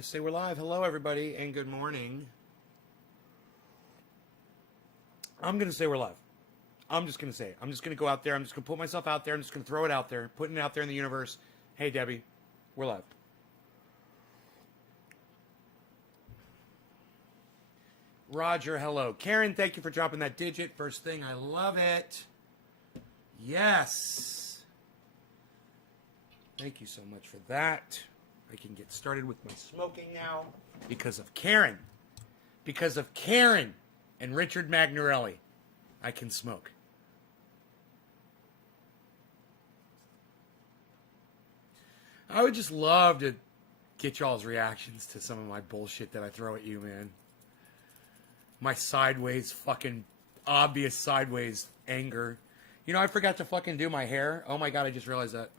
going to say we're live. Hello, everybody, and good morning. I'm going to say we're live. I'm just going to say it. I'm just going to go out there. I'm just going to put myself out there. I'm just going to throw it out there, putting it out there in the universe. Hey, Debbie, we're live. Roger, hello. Karen, thank you for dropping that digit. First thing, I love it. Yes. Thank you so much for that. I can get started with my smoking now because of Karen. Because of Karen and Richard Magnarelli, I can smoke. I would just love to get y'all's reactions to some of my bullshit that I throw at you, man. My sideways, fucking obvious sideways anger. You know, I forgot to fucking do my hair. Oh my God, I just realized that.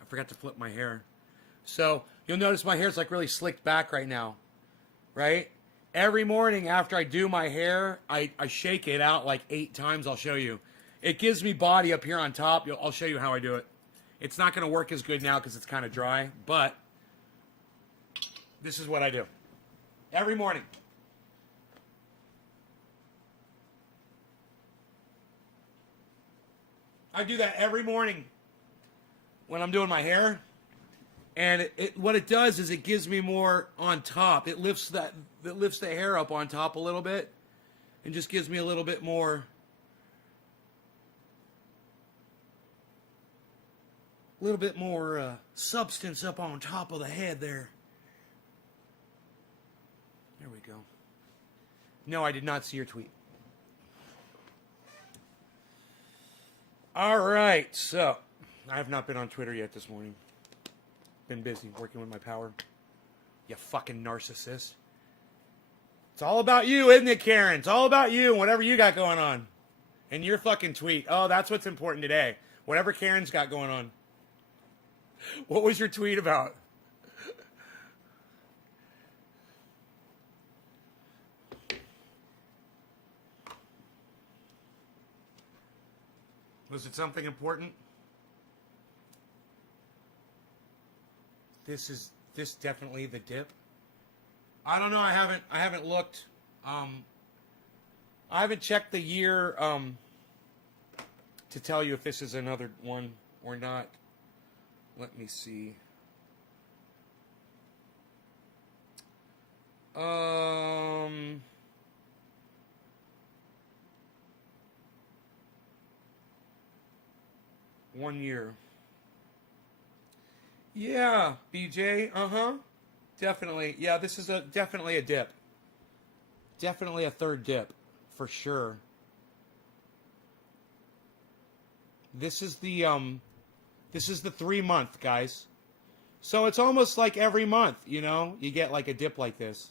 I forgot to flip my hair. So, you'll notice my hair's like really slicked back right now. Right? Every morning after I do my hair, I shake it out like 8 times. I'll show you. It gives me body up here on top. I'll show you how I do it. It's not going to work as good now because it's kind of dry. But this is what I do. Every morning. I do that every morning when I'm doing my hair. And what it does is it gives me more on top. It lifts the hair up on top a little bit and just gives me a little bit more substance up on top of the head there. There we go. No, I did not see your tweet. All right, so I have not been on Twitter yet this morning. Been busy working with my power. You fucking narcissist. It's all about you, isn't it, Karen? It's all about you and whatever you got going on. And your fucking tweet. Oh, that's what's important today. Whatever Karen's got going on. What was your tweet about? Was it something important? This definitely the dip. I don't know. I haven't looked. I haven't checked the year to tell you if this is another one or not. Let me see. 1 year. Yeah, BJ. Definitely. Yeah, this is definitely a dip. Definitely a third dip, for sure. This is the 3-month, guys. So it's almost like every month, you know, you get like a dip like this.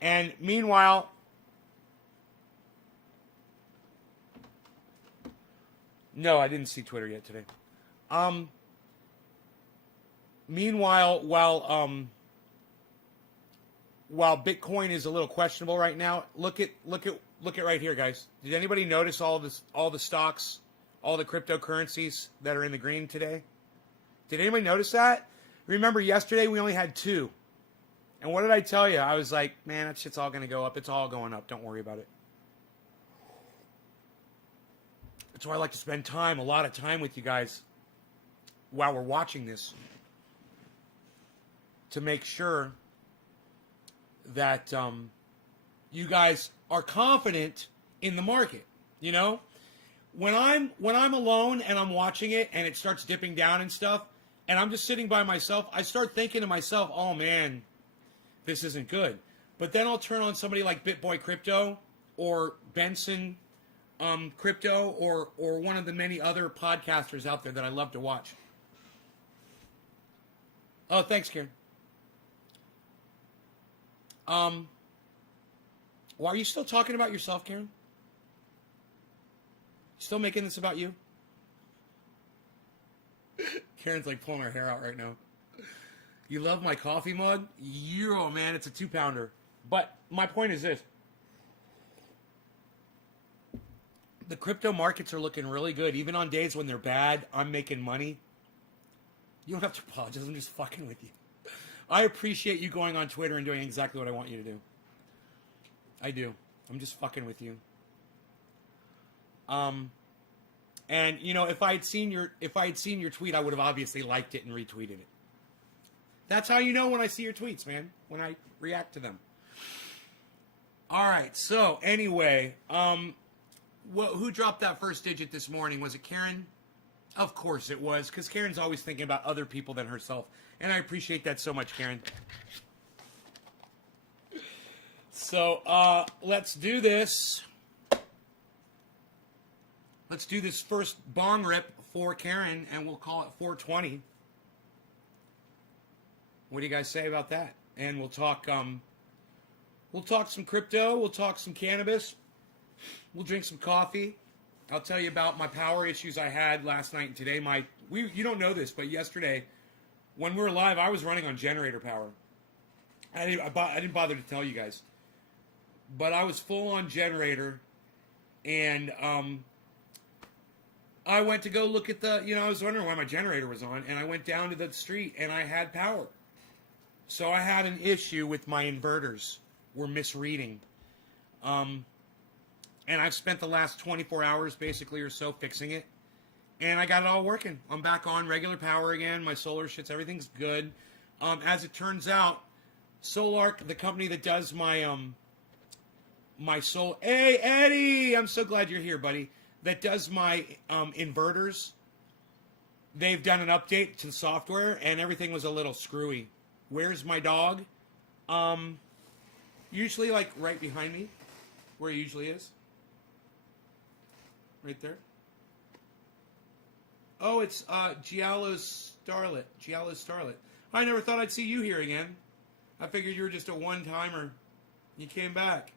And meanwhile, no, I didn't see Twitter yet today. Meanwhile, while Bitcoin is a little questionable right now, look at right here, guys. Did anybody notice all the stocks, all the cryptocurrencies that are in the green today? Did anybody notice that? Remember yesterday we only had 2. And what did I tell you? I was like, man, that shit's all going to go up. It's all going up. Don't worry about it. That's why I like to spend a lot of time with you guys while we're watching this, to make sure that you guys are confident in the market. You know, when I'm alone and I'm watching it and it starts dipping down and stuff, and I'm just sitting by myself, I start thinking to myself, oh man, this isn't good. But then I'll turn on somebody like BitBoy Crypto or Benson Crypto or one of the many other podcasters out there that I love to watch. Oh, thanks, Karen. Well, are you still talking about yourself, Karen? Still making this about you? Karen's like pulling her hair out right now. You love my coffee mug? Oh man, it's a 2-pounder. But my point is this. The crypto markets are looking really good. Even on days when they're bad, I'm making money. You don't have to apologize. I'm just fucking with you. I appreciate you going on Twitter and doing exactly what I want you to do. I do. I'm just fucking with you. And you know, if I had seen your tweet, I would have obviously liked it and retweeted it. That's how you know when I see your tweets, man. When I react to them. All right. So anyway, who dropped that first digit this morning? Was it Karen? Of course it was, because Karen's always thinking about other people than herself, and I appreciate that so much, Karen. So let's do this. Let's do this first bong rip for Karen, and we'll call it 420. What do you guys say about that? And we'll talk some crypto. We'll talk some cannabis. We'll drink some coffee. I'll tell you about my power issues I had last night and today. You don't know this, but yesterday, when we were live, I was running on generator power. I didn't bother to tell you guys, but I was full on generator, and I went to go look at I was wondering why my generator was on, and I went down to the street, and I had power. So I had an issue with my inverters. Were misreading. And I've spent the last 24 hours, basically, or so, fixing it. And I got it all working. I'm back on regular power again. My solar shits, everything's good. As it turns out, Solark, the company that does my Hey, Eddie! I'm so glad you're here, buddy. That does my inverters. They've done an update to the software, and everything was a little screwy. Where's my dog? Usually, like, right behind me, where he usually is. Right there. Oh, it's Giallo's Starlet. Giallo's Starlet. I never thought I'd see you here again. I figured you were just a one-timer. You came back.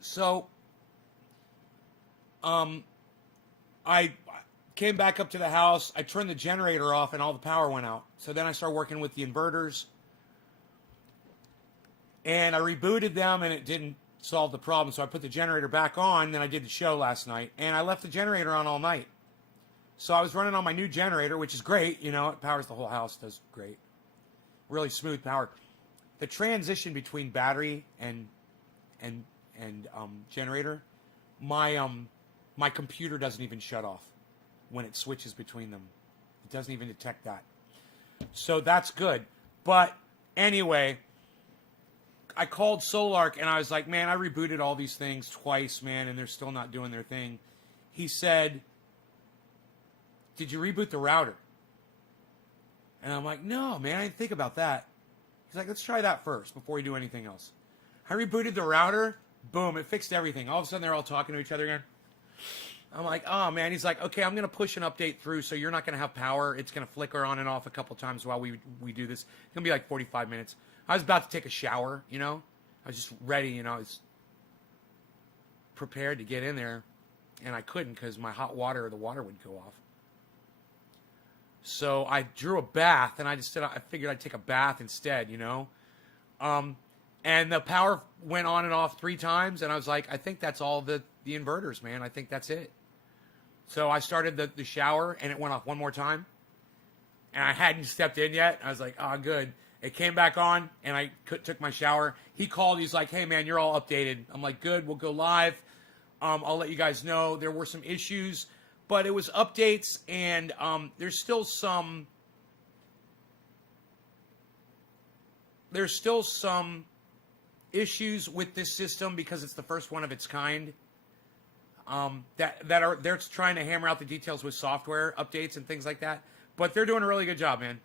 So, I came back up to the house. I turned the generator off and all the power went out. So then I started working with the inverters. And I rebooted them and it didn't solve the problem. So I put the generator back on. Then I did the show last night. And I left the generator on all night. So I was running on my new generator, which is great. You know, it powers the whole house. Does great. Really smooth power. The transition between battery and generator, my computer doesn't even shut off when it switches between them. It doesn't even detect that. So that's good. But anyway, I called Solark and I was like, man, I rebooted all these things twice, man, and they're still not doing their thing. He said, did you reboot the router? And I'm like, no, man, I didn't think about that. He's like, let's try that first before we do anything else. I rebooted the router. Boom, it fixed everything. All of a sudden, they're all talking to each other again. I'm like, oh, man. He's like, okay, I'm going to push an update through, so you're not going to have power. It's going to flicker on and off a couple times while we do this. It's going to be like 45 minutes. I was about to take a shower, you know. I was just ready, you know. I was prepared to get in there, and I couldn't because my hot water, the water would go off. So I drew a bath, and I figured I'd take a bath instead, you know. And the power went on and off 3 times, and I was like, I think that's all the inverters, man. I think that's it. So I started the shower, and it went off one more time. And I hadn't stepped in yet. I was like, oh, good. It came back on, and I took my shower. He called. He's like, hey, man, you're all updated. I'm like, good. We'll go live. I'll let you guys know. There were some issues, but it was updates, and there's still some issues with this system because it's the first one of its kind. They're trying to hammer out the details with software updates and things like that. But they're doing a really good job, man.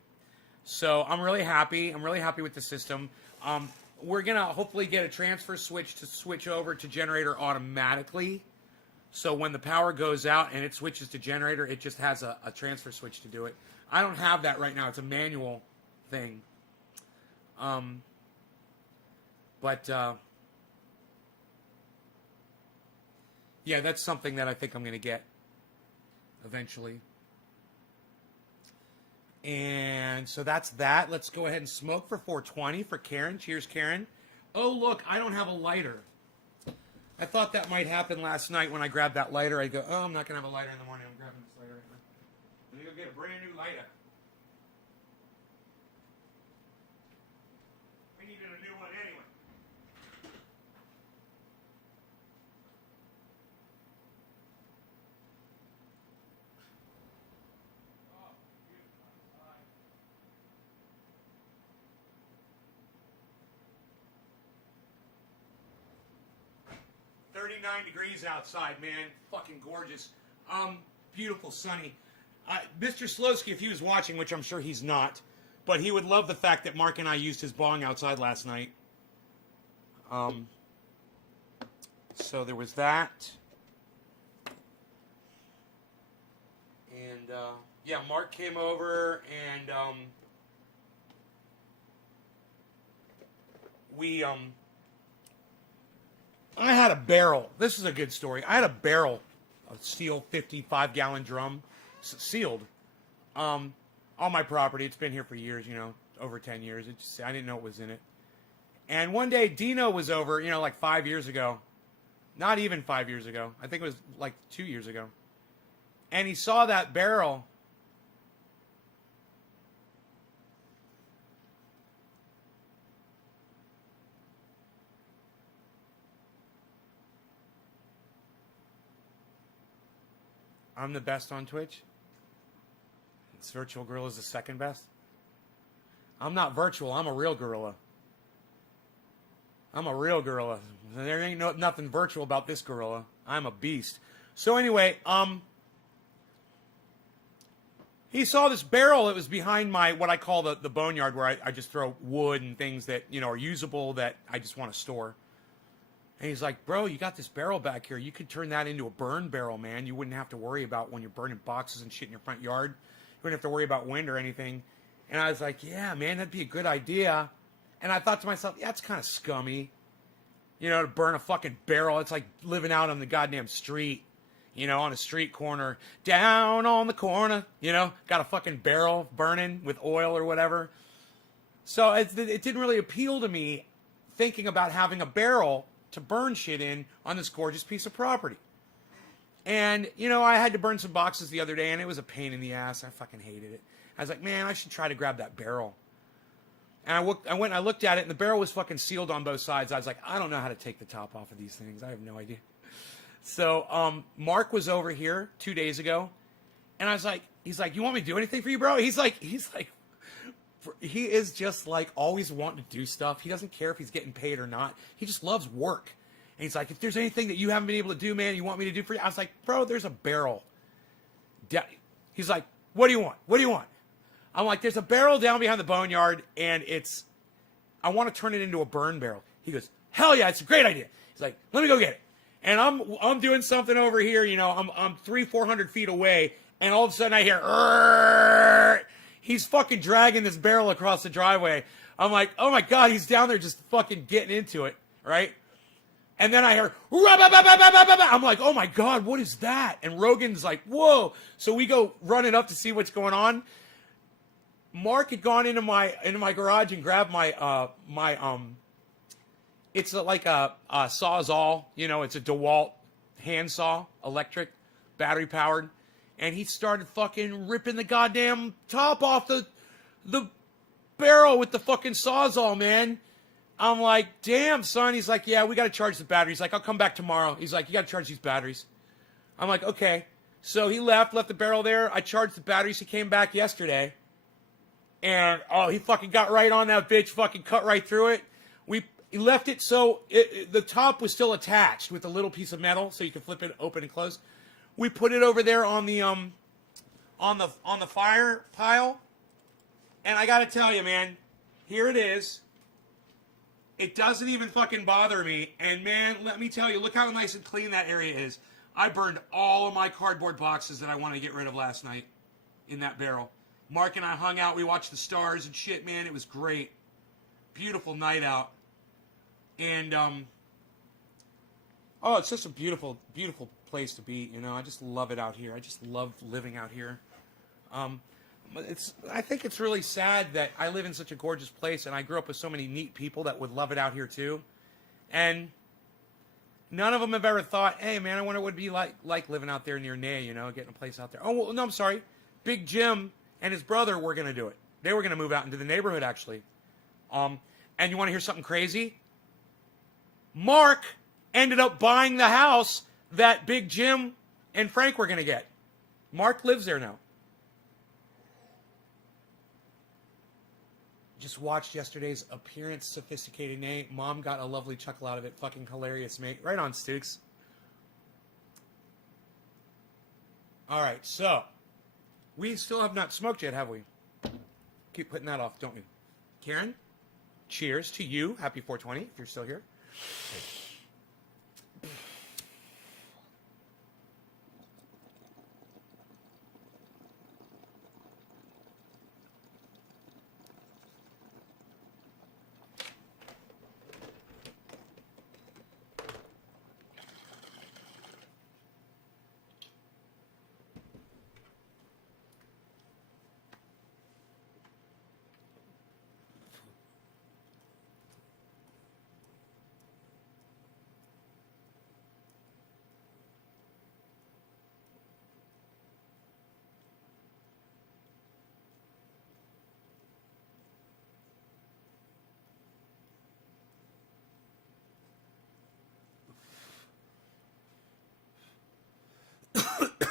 So I'm really happy. I'm really happy with the system. We're gonna hopefully get a transfer switch to switch over to generator automatically. So when the power goes out and it switches to generator, it just has a transfer switch to do it. I don't have that right now. It's a manual thing. Yeah, that's something that I think I'm going to get eventually. And so that's that. Let's go ahead and smoke for 420 for Karen. Cheers, Karen. Oh, look, I don't have a lighter. I thought that might happen last night when I grabbed that lighter. I'd go, oh, I'm not going to have a lighter in the morning. I'm grabbing this lighter right now. Let me go get a brand new lighter. We needed a new one anyway. Oh, beautiful outside. 39 degrees outside, man. Fucking gorgeous. Beautiful, sunny. Mr. Slowski, if he was watching, which I'm sure he's not, but he would love the fact that Mark and I used his bong outside last night. So there was that. And, yeah, Mark came over and, I had a barrel. This is a good story. I had a barrel, a steel 55-gallon drum, sealed, on my property. It's been here for years, you know, over 10 years. I didn't know what was in it. And one day, Dino was over, you know, like 5 years ago. Not even 5 years ago. I think it was like 2 years ago. And he saw that barrel. I'm the best on Twitch. This virtual gorilla is the second best. I'm not virtual. I'm a real gorilla. I'm a real gorilla. There ain't nothing virtual about this gorilla. I'm a beast. So anyway, he saw this barrel that was behind my, what I call the boneyard, where I just throw wood and things that, you know, are usable that I just want to store. And he's like, bro, you got this barrel back here. You could turn that into a burn barrel, man. You wouldn't have to worry about when you're burning boxes and shit in your front yard. You wouldn't have to worry about wind or anything. And I was like, yeah, man, that'd be a good idea. And I thought to myself, yeah, it's kind of scummy. You know, to burn a fucking barrel. It's like living out on the goddamn street. You know, on a street corner. Down on the corner. You know, got a fucking barrel burning with oil or whatever. So it didn't really appeal to me thinking about having a barrel to burn shit in on this gorgeous piece of property. And, you know, I had to burn some boxes the other day, and it was a pain in the ass. I fucking hated it. I was like, man, I should try to grab that barrel. And I went and I looked at it, and the barrel was fucking sealed on both sides. I was like, I don't know how to take the top off of these things. I have no idea. So Mark was over here 2 days ago, and I was like, he's like, you want me to do anything for you, bro? He's like, he is just like always wanting to do stuff. He doesn't care if he's getting paid or not. He just loves work. And he's like, if there's anything that you haven't been able to do, man, you want me to do for you? I was like, bro, there's a barrel. He's like, what do you want? What do you want? I'm like, there's a barrel down behind the boneyard, and I want to turn it into a burn barrel. He goes, hell yeah, it's a great idea. He's like, let me go get it. And I'm doing something over here, you know, I'm 300-400 feet away, and all of a sudden I hear, Rrr! He's fucking dragging this barrel across the driveway. I'm like, oh my God, he's down there just fucking getting into it, right? And then I hear, I'm like, oh my God, what is that? And Rogan's like, whoa. So we go running up to see what's going on. Mark had gone into my garage and grabbed it's like a Sawzall, you know, it's a DeWalt handsaw, electric, battery powered. And he started fucking ripping the goddamn top off the barrel with the fucking Sawzall, man. I'm like, damn, son. He's like, yeah, we got to charge the batteries. He's like, I'll come back tomorrow. He's like, you got to charge these batteries. I'm like, okay. So he left the barrel there. I charged the batteries. He came back yesterday. And, oh, he fucking got right on that bitch, fucking cut right through it. He left it so the top was still attached with a little piece of metal so you can flip it open and close. We put it over there on the fire pile, and I gotta tell you, man, here it is. It doesn't even fucking bother me, and man, let me tell you, look how nice and clean that area is. I burned all of my cardboard boxes that I wanted to get rid of last night in that barrel. Mark and I hung out, we watched the stars and shit, man, it was great. Beautiful night out. And, oh, it's just a beautiful, beautiful place to be, you know. I just love it out here. I just love living out here. I think it's really sad that I live in such a gorgeous place and I grew up with so many neat people that would love it out here too. And none of them have ever thought, hey man, I wonder what it'd be like living out there near Ney, you know, getting a place out there. Oh, well, no, I'm sorry. Big Jim and his brother were going to do it. They were going to move out into the neighborhood, actually. And you want to hear something crazy? Mark ended up buying the house that Big Jim and Frank were going to get. Mark lives there now. Just watched yesterday's Appearance Sophisticated Ney. Mom got a lovely chuckle out of it. Fucking hilarious, mate. Right on, Stukes. All right, so we still have not smoked yet, have we? Keep putting that off, don't we? Karen, cheers to you. Happy 420 if you're still here.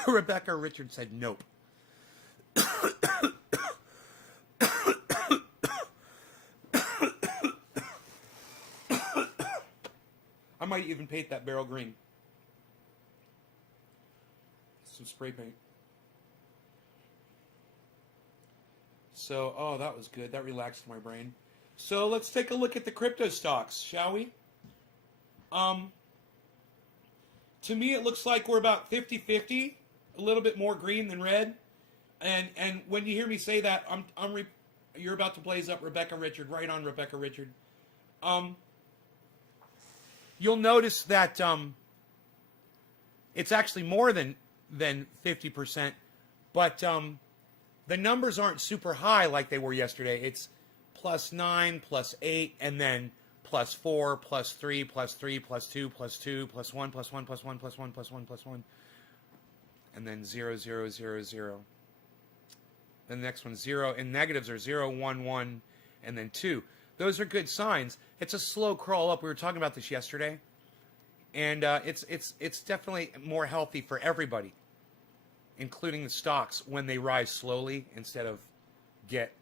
Rebecca Richard said nope. I might even paint that barrel green. Some spray paint. So, oh, that was good. That relaxed my brain. So let's take a look at the crypto stocks, shall we? To me, it looks like we're about 50-50, a little bit more green than red. And when you hear me say that, you're about to blaze up Rebecca Richard, right on Rebecca Richard. You'll notice that it's actually more than 50%, but the numbers aren't super high like they were yesterday. It's +9, +8, and then +4, +3, +3, +2, +2, +1, +1, +1, +1, +1, +1, and then 0, 0, 0, 0. Then the next one 0, and negatives are 0, 1, 1, and then 2. Those are good signs. It's a slow crawl up. We were talking about this yesterday, and it's definitely more healthy for everybody, including the stocks, when they rise slowly instead of get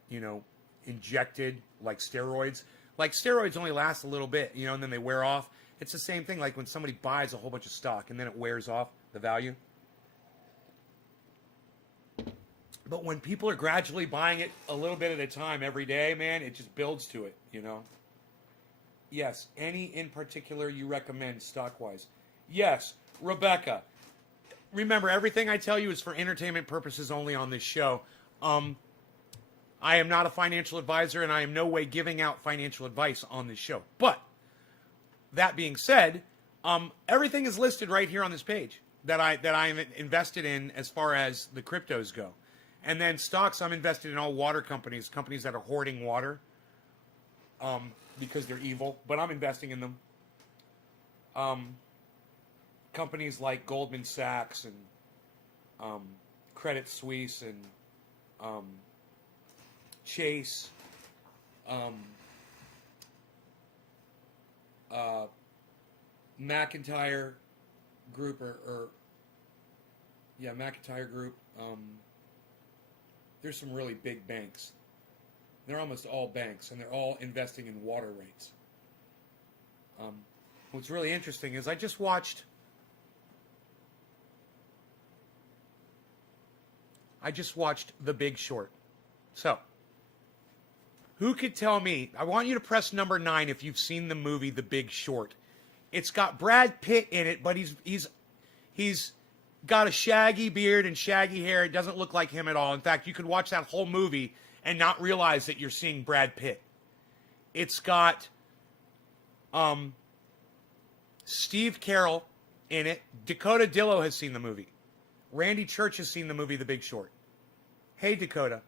injected like steroids. Like steroids only last a little bit, and then they wear off. It's the same thing like when somebody buys a whole bunch of stock and then it wears off the value. But when people are gradually buying it a little bit at a time every day, man, it just builds to it, Yes, any in particular you recommend stock-wise? Yes, Rebecca. Remember, everything I tell you is for entertainment purposes only on this show. I am not a financial advisor, and I am no way giving out financial advice on this show. But that being said, everything is listed right here on this page that I'm invested in as far as the cryptos go. And then stocks, I'm invested in all water companies that are hoarding water because they're evil. But I'm investing in them. Companies like Goldman Sachs and Credit Suisse and Chase, McIntyre Group, McIntyre Group. There's some really big banks. They're almost all banks, and they're all investing in water rates. What's really interesting is I just watched The Big Short. So, who could tell me? I want you to press number 9 if you've seen the movie The Big Short. It's got Brad Pitt in it, but he's got a shaggy beard and shaggy hair. It doesn't look like him at all. In fact, you could watch that whole movie and not realize that you're seeing Brad Pitt. It's got Steve Carell in it. Dakota Dillo has seen the movie. Randy Church has seen the movie The Big Short. Hey, Dakota.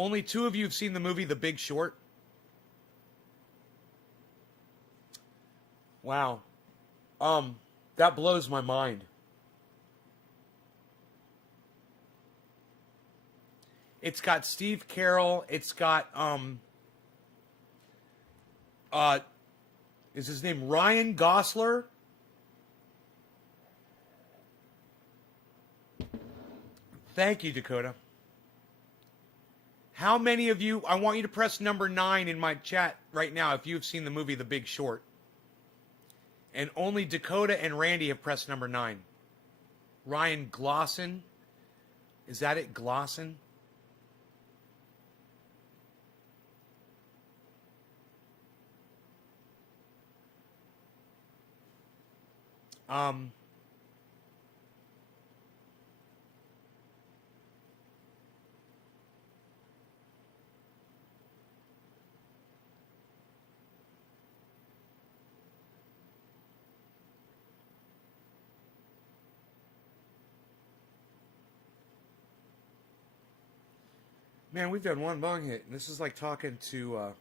only 2 of you have seen the movie The Big Short. Wow. That blows my mind. It's got Steve Carell. It's got, is his name Ryan Gosling? Thank you, Dakota. How many of you, I want you to press number 9 in my chat right now if you've seen the movie The Big Short. And only Dakota and Randy have pressed number 9. Ryan Gosling. Is that it? Gosling? Man, we've done one bong hit, and this is like talking to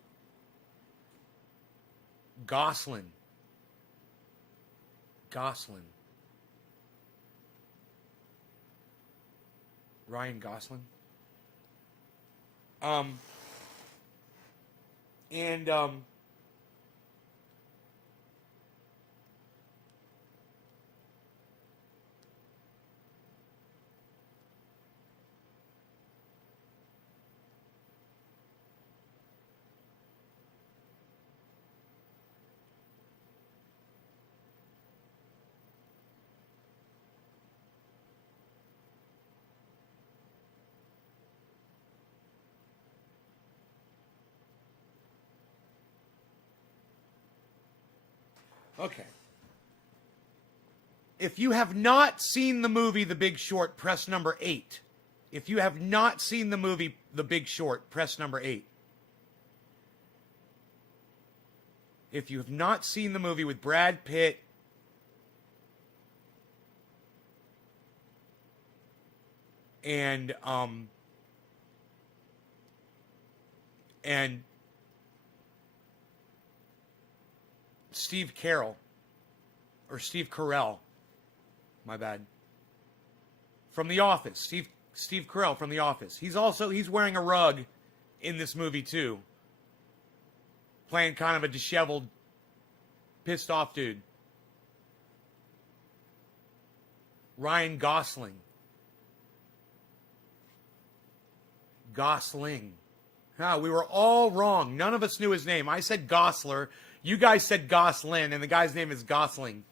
Gosling. Gosling. Ryan Gosling. And okay. If you have not seen the movie The Big Short, press number 8. If you have not seen the movie The Big Short, press number 8. If you have not seen the movie with Brad Pitt and Steve Carell, or Steve Carell, my bad, from The Office. Steve Carell from The Office. He's wearing a rug in this movie too, playing kind of a disheveled, pissed off dude. Ryan Gosling. Gosling. We were all wrong. None of us knew his name. I said Gosler. You guys said Gosling, and the guy's name is Gosling.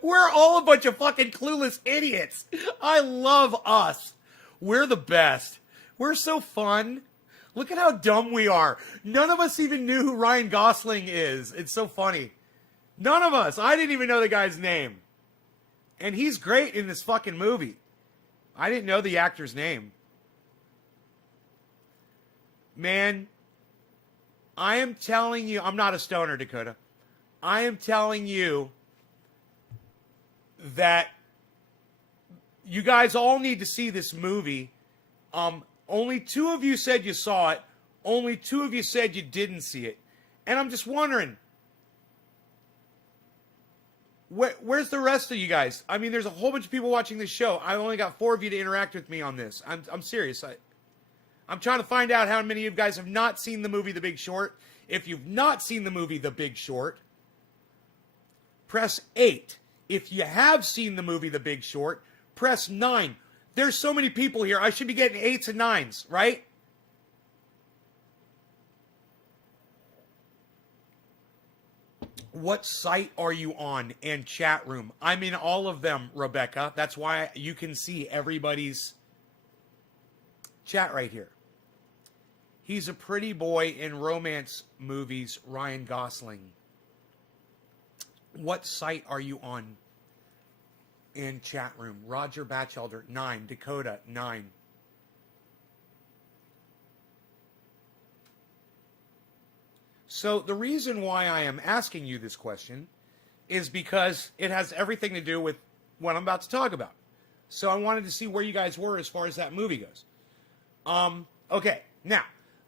We're all a bunch of fucking clueless idiots. I love us. We're the best. We're so fun. Look at how dumb we are. None of us even knew who Ryan Gosling is. It's so funny. None of us. I didn't even know the guy's name. And he's great in this fucking movie. I didn't know the actor's name. Man, I am telling you, I'm not a stoner, Dakota. I am telling you that you guys all need to see this movie. Only 2 of you said you saw it. Only 2 of you said you didn't see it. And I'm just wondering, where's the rest of you guys? I mean, there's a whole bunch of people watching this show. I only got 4 of you to interact with me on this. I'm serious. I'm trying to find out how many of you guys have not seen the movie The Big Short. If you've not seen the movie The Big Short, press 8. If you have seen the movie The Big Short, press 9. There's so many people here. I should be getting 8s and 9s, right? What site are you on and chat room? I'm in all of them, Rebecca. That's why you can see everybody's chat right here. He's a pretty boy in romance movies, Ryan Gosling. What site are you on in chat room? Roger Batchelder, 9. Dakota, 9. So the reason why I am asking you this question is because it has everything to do with what I'm about to talk about. So I wanted to see where you guys were as far as that movie goes. Okay, now,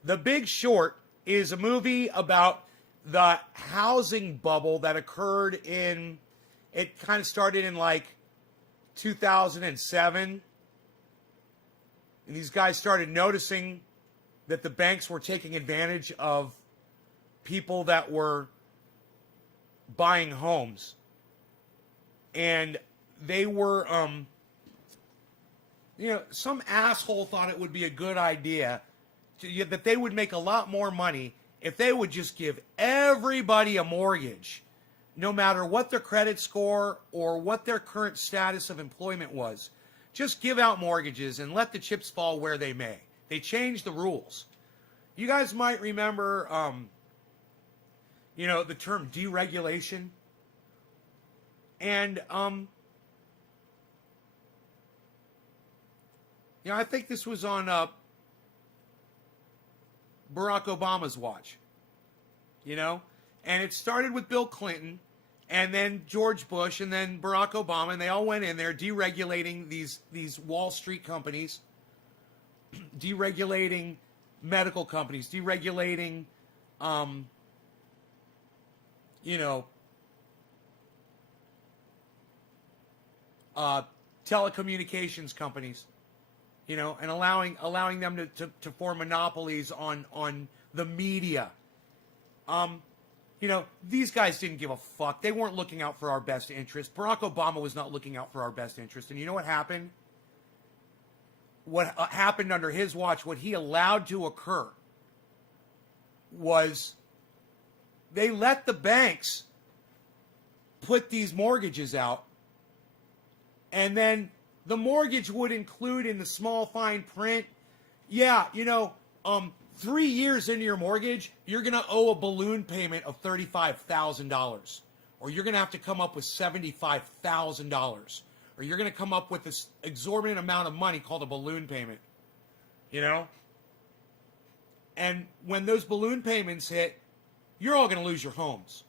The Big Short is a movie about the housing bubble that occurred in, it kind of started in like 2007. And these guys started noticing that the banks were taking advantage of people that were buying homes. And they were, some asshole thought it would be a good idea that they would make a lot more money if they would just give everybody a mortgage, no matter what their credit score or what their current status of employment was. Just give out mortgages and let the chips fall where they may. They changed the rules. You guys might remember, the term deregulation. And, I think this was on Barack Obama's watch. And it started with Bill Clinton, and then George Bush, and then Barack Obama, and they all went in there deregulating these Wall Street companies, deregulating medical companies, deregulating, telecommunications companies, and allowing them to form monopolies on the media. These guys didn't give a fuck. They weren't looking out for our best interest. Barack Obama was not looking out for our best interest. And you know what happened? What happened under his watch, what he allowed to occur, was they let the banks put these mortgages out, and then the mortgage would include in the small fine print, 3 years into your mortgage, you're going to owe a balloon payment of $35,000. Or you're going to have to come up with $75,000. Or you're going to come up with this exorbitant amount of money called a balloon payment. And when those balloon payments hit, you're all going to lose your homes.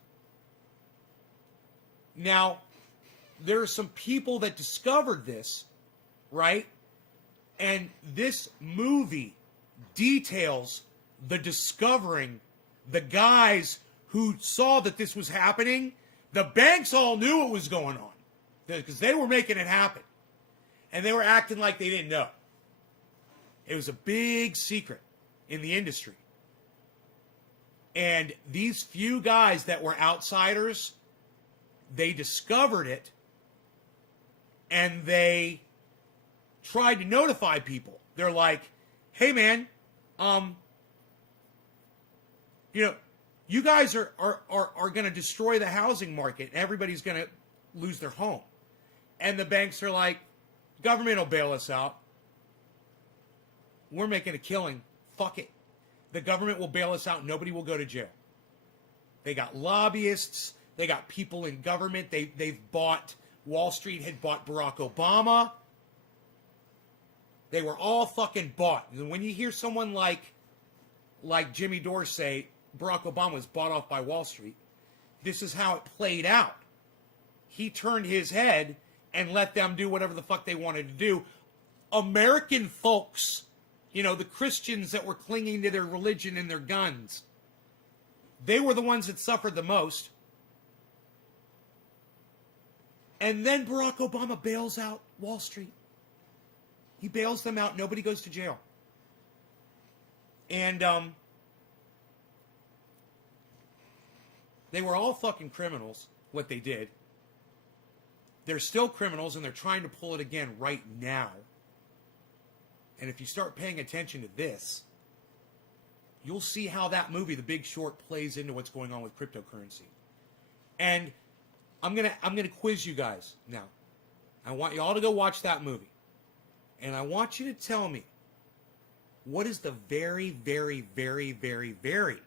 Now, there are some people that discovered this, right? And this movie details the discovering, the guys who saw that this was happening. The banks all knew what was going on because they were making it happen. And they were acting like they didn't know. It was a big secret in the industry. And these few guys that were outsiders, they discovered it, and they tried to notify people. They're like, hey man, you guys are going to destroy the housing market. Everybody's going to lose their home. And the banks are like, government will bail us out. We're making a killing. Fuck it. The government will bail us out. Nobody will go to jail. They got lobbyists. They got people in government. They've bought, Wall Street had bought Barack Obama. They were all fucking bought. And when you hear someone like Jimmy Dore say Barack Obama was bought off by Wall Street, this is how it played out. He turned his head and let them do whatever the fuck they wanted to do. American folks, the Christians that were clinging to their religion and their guns, they were the ones that suffered the most. And then Barack Obama bails out Wall Street. He bails them out. Nobody goes to jail. And they were all fucking criminals, what they did. They're still criminals, and they're trying to pull it again right now. And if you start paying attention to this, you'll see how that movie, The Big Short, plays into what's going on with cryptocurrency. And I'm gonna quiz you guys now. I want you all to go watch that movie. And I want you to tell me, what is the very, very, very, very, very,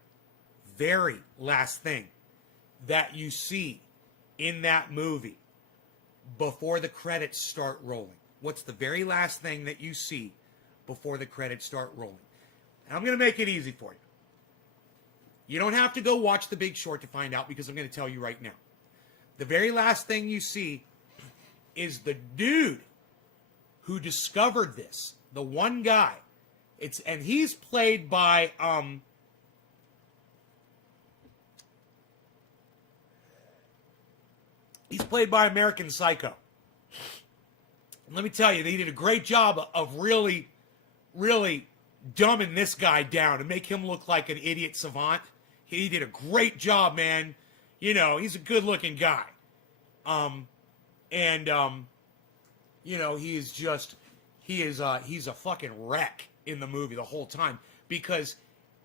very last thing that you see in that movie before the credits start rolling? What's the very last thing that you see before the credits start rolling? And I'm going to make it easy for you. You don't have to go watch The Big Short to find out, because I'm going to tell you right now. The very last thing you see is the dude who discovered this, the one guy And he's played by American Psycho. And let me tell you, they did a great job of really, really dumbing this guy down and make him look like an idiot savant. He did a great job, man. You know, he's a good-looking guy. You know, he's a fucking wreck in the movie the whole time because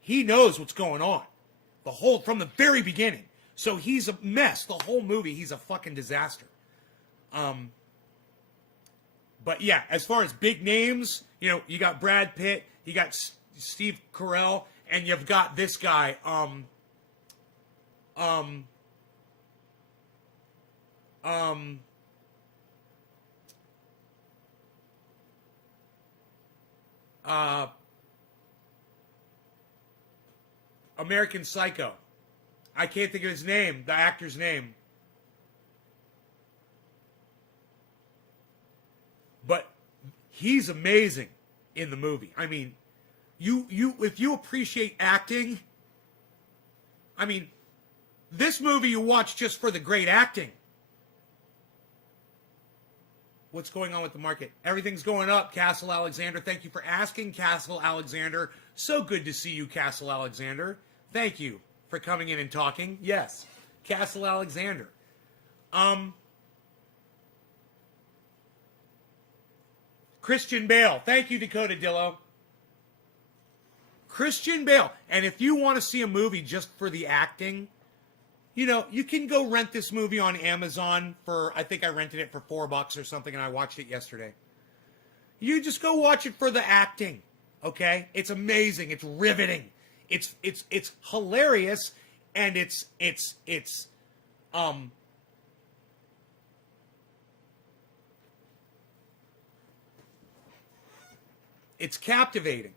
he knows what's going on from the very beginning. So he's a mess. The whole movie, he's a fucking disaster. But yeah, as far as big names, you know, you got Brad Pitt, you got Steve Carell, and you've got this guy, American Psycho. I can't think of his name, the actor's name. But he's amazing in the movie. I mean, if you appreciate acting, I mean, this movie you watch just for the great acting. What's going on with the market? Everything's going up, Castle Alexander. Thank you for asking, Castle Alexander. So good to see you, Castle Alexander. Thank you for coming in and talking. Yes, Castle Alexander. Christian Bale. Thank you, Dakota Dillo. Christian Bale. And if you want to see a movie just for the acting, you know, you can go rent this movie on Amazon for, I think I rented it for $4 or something, and I watched it yesterday. You just go watch it for the acting, okay? It's amazing. It's riveting. It's hilarious, and it's captivating.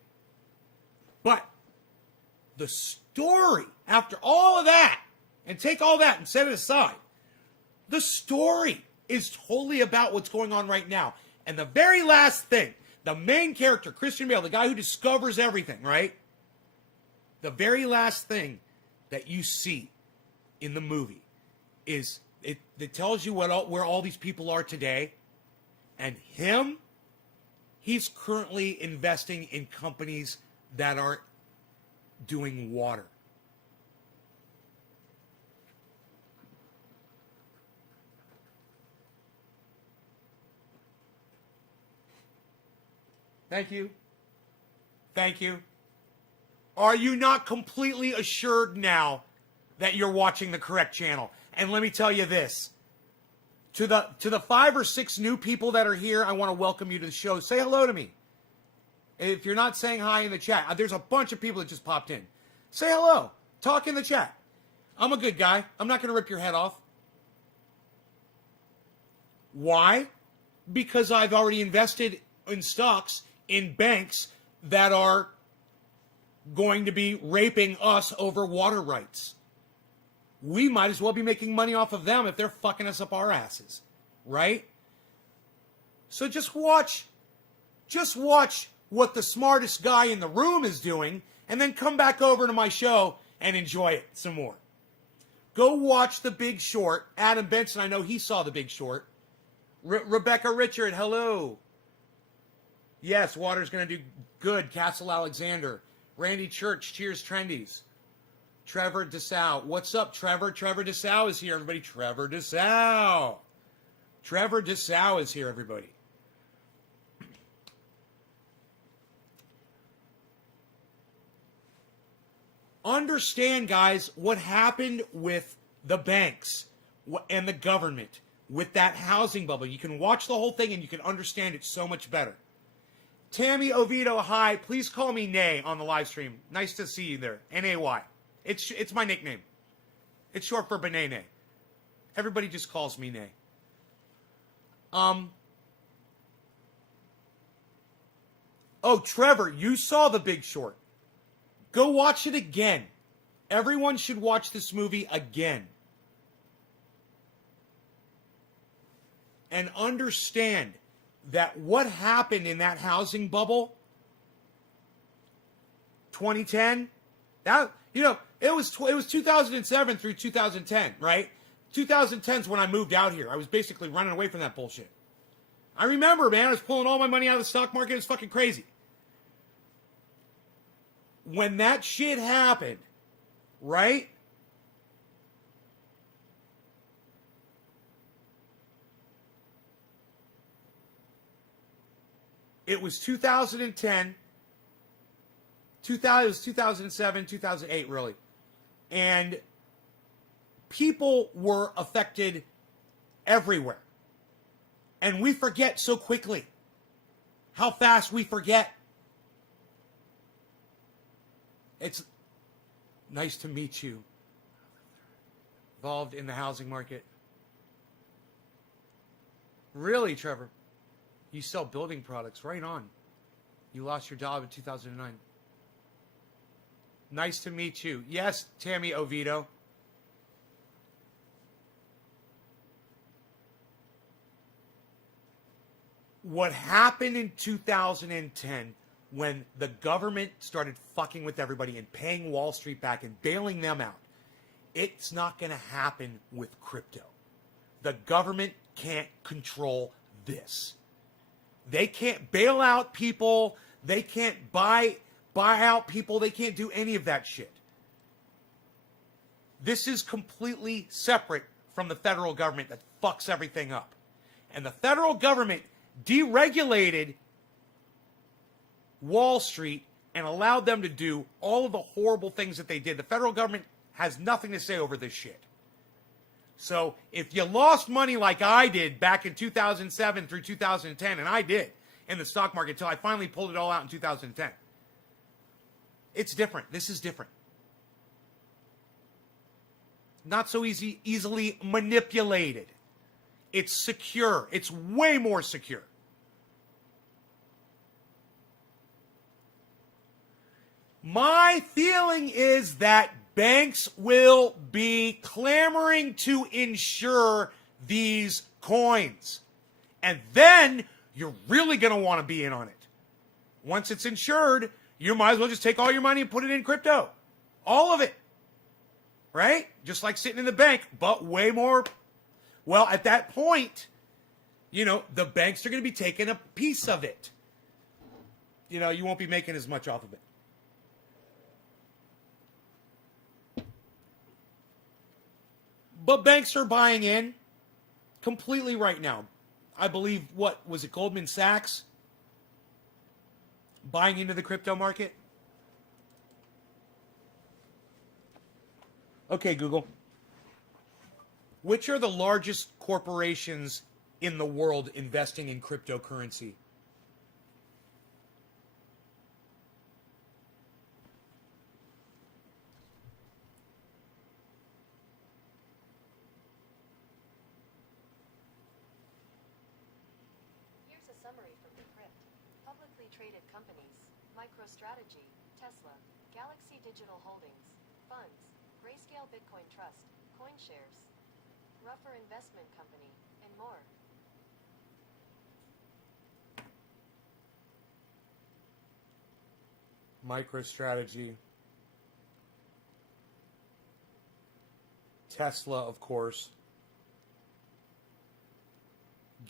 But the story, after all of that, and take all that and set it aside, the story is totally about what's going on right now. And the very last thing, the main character, Christian Bale, the guy who discovers everything, right? The very last thing that you see in the movie is it tells you where all these people are today. And he's currently investing in companies that are doing water. Thank you. Thank you. Are you not completely assured now that you're watching the correct channel? And let me tell you this. To the 5 or 6 new people that are here, I want to welcome you to the show. Say hello to me. If you're not saying hi in the chat, there's a bunch of people that just popped in. Say hello. Talk in the chat. I'm a good guy. I'm not going to rip your head off. Why? Because I've already invested in stocks in banks that are going to be raping us over water rights. We might as well be making money off of them if they're fucking us up our asses, right? So just watch what the smartest guy in the room is doing, and then come back over to my show and enjoy it some more. Go watch The Big Short. Adam Benson, I know he saw The Big Short. Rebecca Richard, hello. Yes, water's going to do good. Castle Alexander. Randy Church, cheers, trendies. Trevor Dessau. What's up, Trevor? Trevor Dessau is here, everybody. Trevor Dessau. Trevor Dessau is here, everybody. Understand, guys, what happened with the banks and the government with that housing bubble. You can watch the whole thing and you can understand it so much better. Tammy Oviedo, hi. Please call me Nay on the live stream. Nice to see you there. N-A-Y. It's my nickname. It's short for Banane. Everybody just calls me Nay. Oh, Trevor, you saw The Big Short. Go watch it again. Everyone should watch this movie again. And understand that what happened in that housing bubble 2010. That, you know, it was 2007 through 2010, right? 2010 is when I moved out here. I was basically running away from that bullshit. I remember, man, I was pulling all my money out of the stock market. It was fucking crazy. When that shit happened, right? It was 2010. It was 2007, 2008, really. And people were affected everywhere. And we forget so quickly how fast we forget. It's nice to meet you. Involved in the housing market. Really, Trevor? You sell building products. Right on. You lost your job in 2009. Nice to meet you. Yes, Tammy Oviedo. What happened in 2010 when the government started fucking with everybody and paying Wall Street back and bailing them out, it's not going to happen with crypto. The government can't control this. They can't bail out people. They can't buy out people. They can't do any of that shit. This is completely separate from the federal government that fucks everything up. And the federal government deregulated Wall Street and allowed them to do all of the horrible things that they did. The federal government has nothing to say over this shit. So if you lost money like I did back in 2007 through 2010, and I did in the stock market until I finally pulled it all out in 2010, it's different. This is different. Not so easily manipulated. It's secure. It's way more secure. My feeling is that banks will be clamoring to insure these coins. And then you're really going to want to be in on it. Once it's insured, you might as well just take all your money and put it in crypto. All of it. Right? Just like sitting in the bank, but way more. Well, at that point, you know, the banks are going to be taking a piece of it. You know, you won't be making as much off of it. But banks are buying in completely right now. I believe, what was it, Goldman Sachs buying into the crypto market? Okay, Google. Which are the largest corporations in the world investing in cryptocurrency? Summary from Decrypt. Publicly traded companies: MicroStrategy, Tesla, Galaxy Digital Holdings, Funds, Grayscale Bitcoin Trust, CoinShares, Ruffer Investment Company, and more. MicroStrategy, Tesla, of course,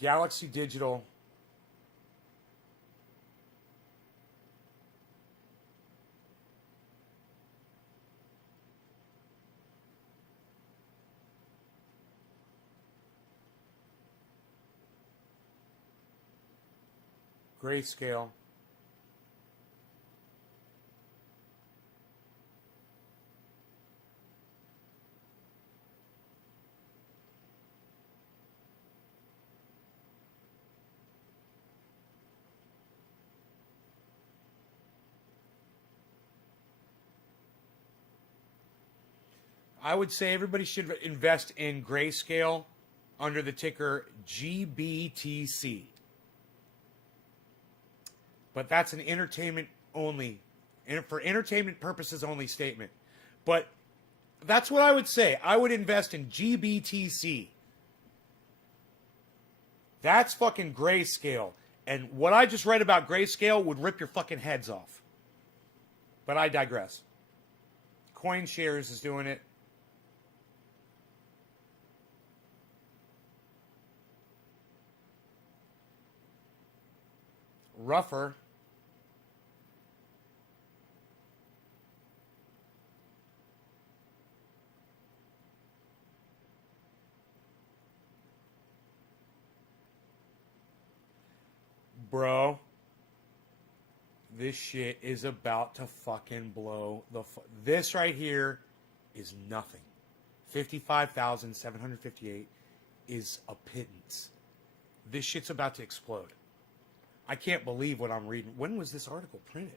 Galaxy Digital, Grayscale, I would say everybody should invest in Grayscale under the ticker GBTC. But that's an entertainment only, for entertainment purposes only statement. But that's what I would say. I would invest in GBTC. That's fucking Grayscale. And what I just read about Grayscale would rip your fucking heads off. But I digress. CoinShares is doing it. Rougher. Bro, this shit is about to fucking blow the this right here is nothing. 55,758 is a pittance. This shit's about to explode. I can't believe what I'm reading. When was this article printed?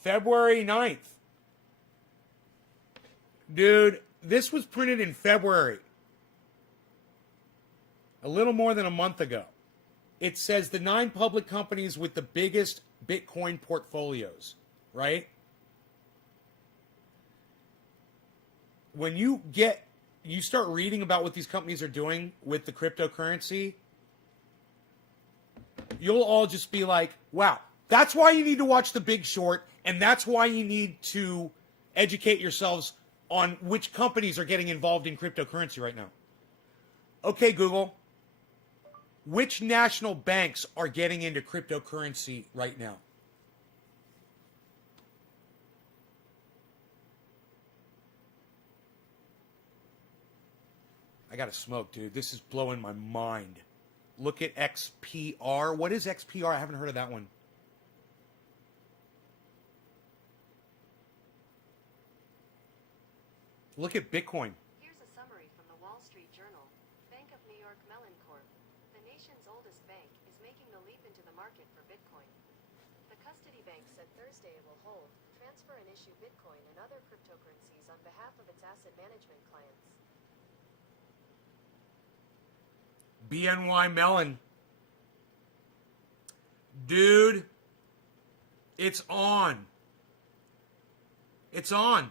February 9th. Dude, this was printed in February. A little more than a month ago. It says the 9 public companies with the biggest Bitcoin portfolios, right? When you start reading about what these companies are doing with the cryptocurrency, you'll all just be like, wow, that's why you need to watch The Big Short, and that's why you need to educate yourselves on which companies are getting involved in cryptocurrency right now. Okay, Google, which national banks are getting into cryptocurrency right now? I gotta smoke, dude. This is blowing my mind. Look at XPR. What is XPR? I haven't heard of that one. Look at Bitcoin. Here's a summary from the Wall Street Journal. Bank of New York Mellon Corp, the nation's oldest bank, is making the leap into the market for Bitcoin. The custody bank said Thursday it will hold, transfer and issue Bitcoin and other cryptocurrencies on behalf of its asset management clients. BNY Mellon. Dude, it's on. It's on.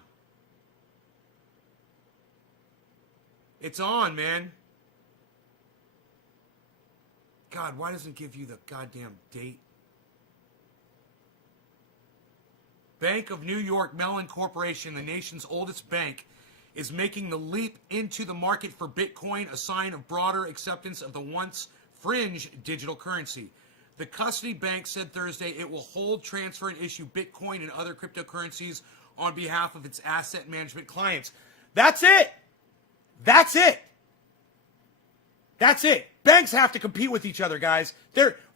It's on, man. God, why doesn't it give you the goddamn date? Bank of New York Mellon Corporation, the nation's oldest bank, is making the leap into the market for Bitcoin, a sign of broader acceptance of the once fringe digital currency. The custody bank said Thursday it will hold, transfer, and issue Bitcoin and other cryptocurrencies on behalf of its asset management clients. That's it. That's it. That's it. Banks have to compete with each other, guys.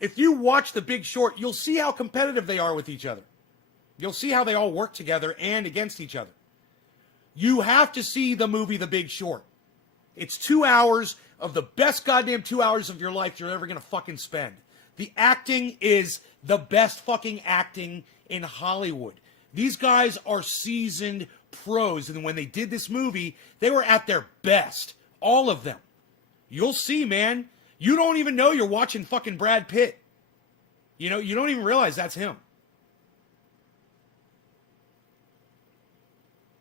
If you watch The Big Short, you'll see how competitive they are with each other. You'll see how they all work together and against each other. You have to see the movie The Big Short. It's 2 hours of the best goddamn 2 hours of your life you're ever going to fucking spend. The acting is the best fucking acting in Hollywood. These guys are seasoned pros, and when they did this movie, they were at their best. All of them. You'll see, man. You don't even know you're watching fucking Brad Pitt. You know, you don't even realize that's him.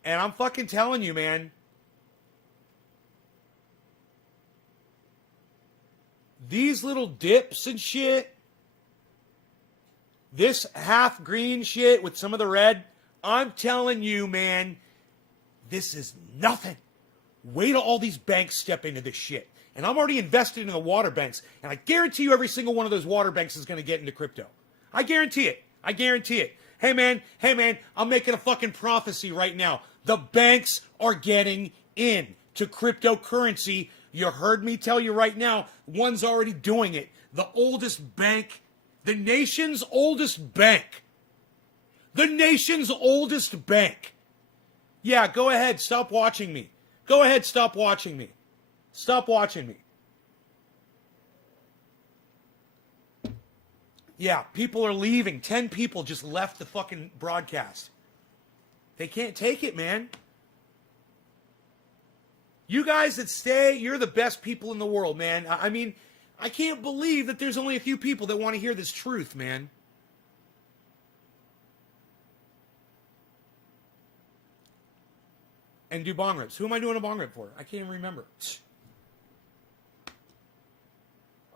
And I'm fucking telling you, man. These little dips and shit. This half green shit with some of the red. I'm telling you, man. This is nothing. Wait till all these banks step into this shit. And I'm already invested in the water banks. And I guarantee you every single one of those water banks is going to get into crypto. I guarantee it. I guarantee it. Hey, man, I'm making a fucking prophecy right now. The banks are getting in to cryptocurrency. You heard me tell you right now, one's already doing it. The oldest bank, the nation's oldest bank. The nation's oldest bank. Yeah, go ahead, stop watching me. Go ahead, stop watching me. Stop watching me. Yeah, people are leaving. 10 people just left the fucking broadcast. They can't take it, man. You guys that stay, you're the best people in the world, man. I mean, I can't believe that there's only a few people that want to hear this truth, man. And do bong rips. Who am I doing a bong rip for? I can't even remember.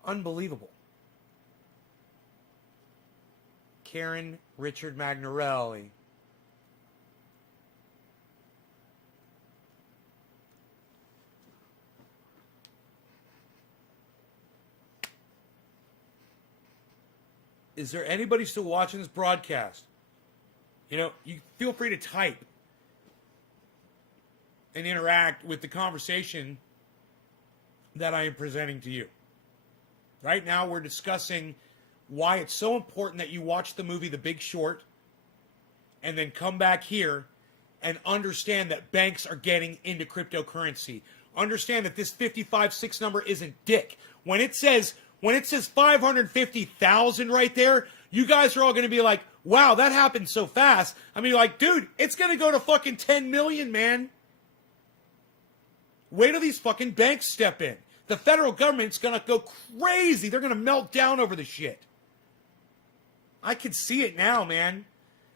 Unbelievable. Karen Richard Magnarelli. Is there anybody still watching this broadcast? You know, you feel free to type and interact with the conversation that I am presenting to you. Right now, we're discussing why it's so important that you watch the movie The Big Short and then come back here and understand that banks are getting into cryptocurrency. Understand that this 556 number isn't dick. When it says 550,000 right there, you guys are all going to be like, wow, that happened so fast. I mean, like, dude, it's going to go to fucking 10 million, man. Wait till these fucking banks step in. The federal government's going to go crazy. They're going to melt down over the shit. I can see it now, man.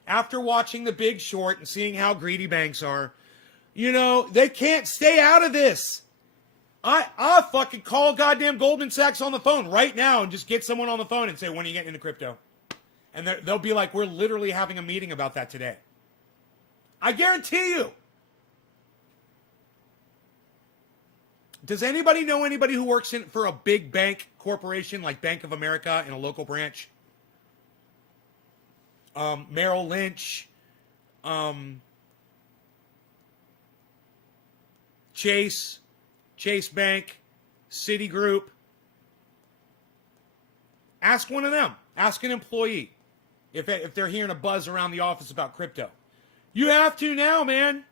After watching The Big Short and seeing how greedy banks are, you know, they can't stay out of this. I'll fucking call goddamn Goldman Sachs on the phone right now and just get someone on the phone and say, when are you getting into crypto? And they'll be like, we're literally having a meeting about that today. I guarantee you. Does anybody know anybody who works for a big bank corporation like Bank of America in a local branch? Merrill Lynch, Chase Bank, Citigroup. Ask one of them. Ask an employee if they're hearing a buzz around the office about crypto. You have to now, man.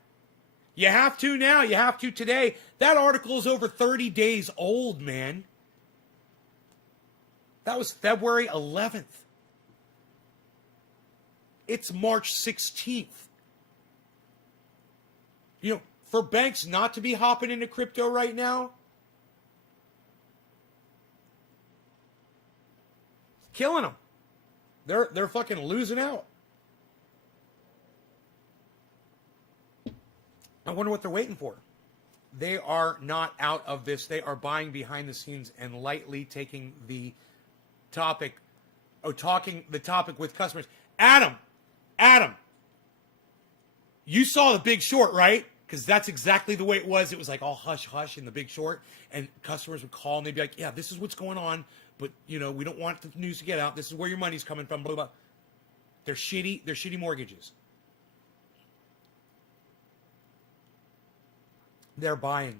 You have to now. You have to today. That article is over 30 days old, man. That was February 11th. It's March 16th. You know, for banks not to be hopping into crypto right now, killing them. They're fucking losing out. I wonder what they're waiting for. They are not out of this. They are buying behind the scenes and lightly taking the topic, talking the topic with customers. Adam, you saw The Big Short, right? Because that's exactly the way it was. It was like all hush hush in The Big Short, and customers would call and they'd be like, "Yeah, this is what's going on, but you know, we don't want the news to get out. This is where your money's coming from." Blah blah. They're shitty mortgages. They're buying.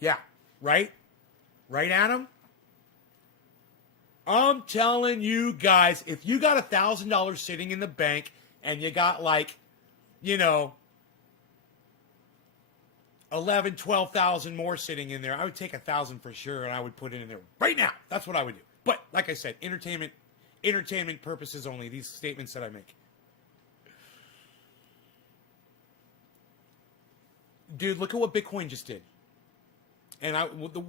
Yeah, right? Right, Adam? I'm telling you guys, if you got $1,000 sitting in the bank and you got like, you know, 11, 12,000 more sitting in there, I would take 1,000 for sure and I would put it in there right now. That's what I would do. But like I said, entertainment purposes only, these statements that I make. Dude, look at what Bitcoin just did. And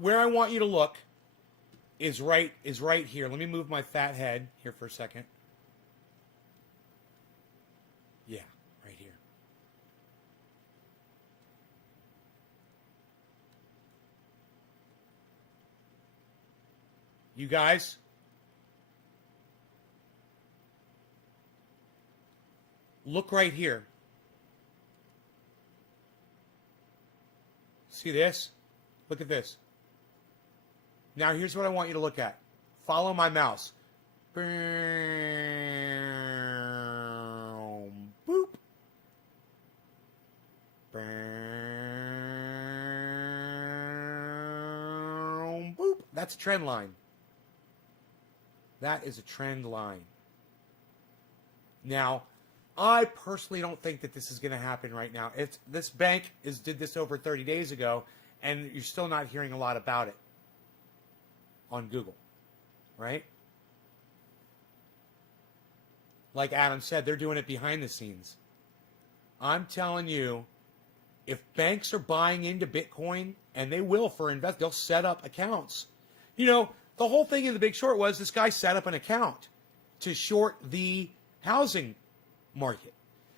where I want you to look is right here. Let me move my fat head here for a second. Yeah, right here. You guys, look right here. See this? Look at this. Now here's what I want you to look at. Follow my mouse. Boom. Boop. Boom. Boop. That's a trend line. That is a trend line. Now, I personally don't think that this is going to happen right now. This bank did this over 30 days ago, and you're still not hearing a lot about it on Google, right? Like Adam said, they're doing it behind the scenes. I'm telling you, if banks are buying into Bitcoin, and they will for invest, they'll set up accounts. You know, the whole thing in The Big Short was this guy set up an account to short the housing market.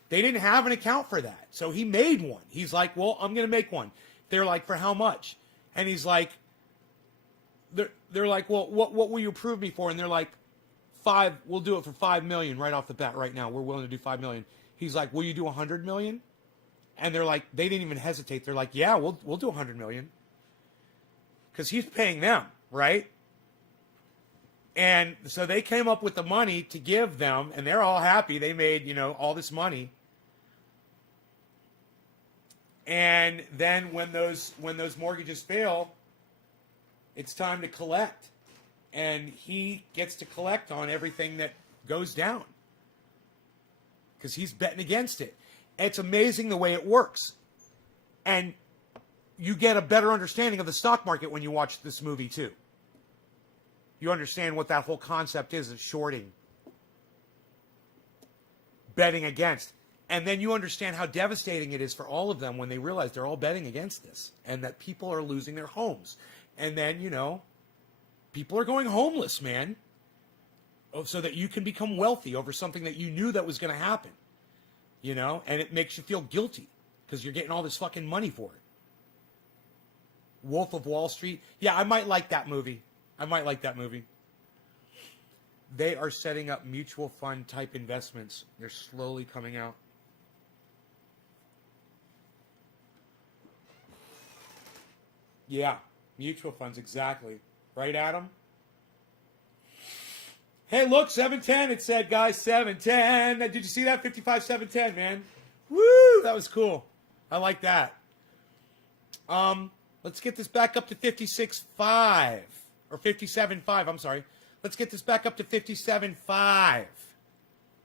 They didn't have an account for that. So he made one. He's like, well, I'm going to make one. They're like, for how much? And he's like, they're like, well, what will you approve me for? And they're like, we'll do it for $5 million right off the bat right now. We're willing to do $5 million. He's like, will you do $100 million? And they're like, they didn't even hesitate. They're like, yeah, we'll do $100 million. Because he's paying them, right? And so they came up with the money to give them, and they're all happy. They made, all this money. And then when those mortgages fail, it's time to collect. And he gets to collect on everything that goes down. Because he's betting against it. It's amazing the way it works. And you get a better understanding of the stock market when you watch this movie, too. You understand what that whole concept is of shorting. Betting against. And then you understand how devastating it is for all of them when they realize they're all betting against this. And that people are losing their homes. And then, people are going homeless, man. So that you can become wealthy over something that you knew that was going to happen. And it makes you feel guilty. Because you're getting all this fucking money for it. Wolf of Wall Street. Yeah, I might like that movie. They are setting up mutual fund type investments. They're slowly coming out. Yeah, mutual funds, exactly. Right, Adam? Hey, look, 710, it said, guys, 710. Did you see that? 55, 710, man. Woo, that was cool. I like that. Let's get this back up to 56.5. Or 57.5, I'm sorry. Let's get this back up to 57.5.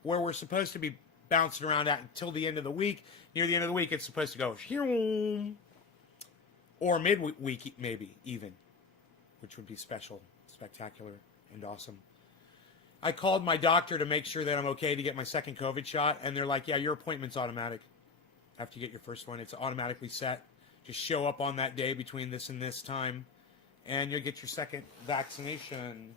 Where we're supposed to be bouncing around at until the end of the week. Near the end of the week, it's supposed to go. Or midweek, maybe, even. Which would be special, spectacular, and awesome. I called my doctor to make sure that I'm okay to get my second COVID shot. And they're like, yeah, your appointment's automatic. After you get your first one, it's automatically set. Just show up on that day between this and this time. And you'll get your second vaccination.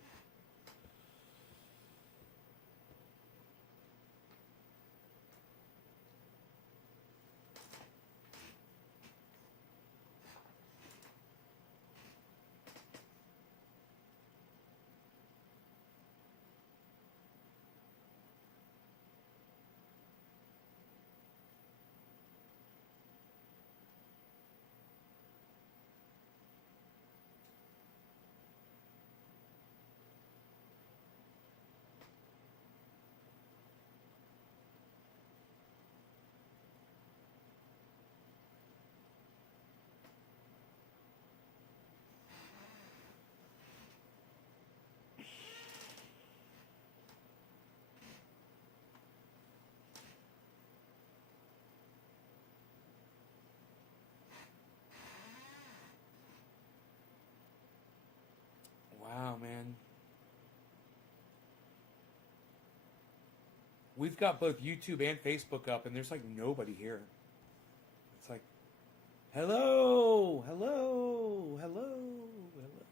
Wow, man. We've got both YouTube and Facebook up, and there's like nobody here. It's like, hello, hello, hello, hello.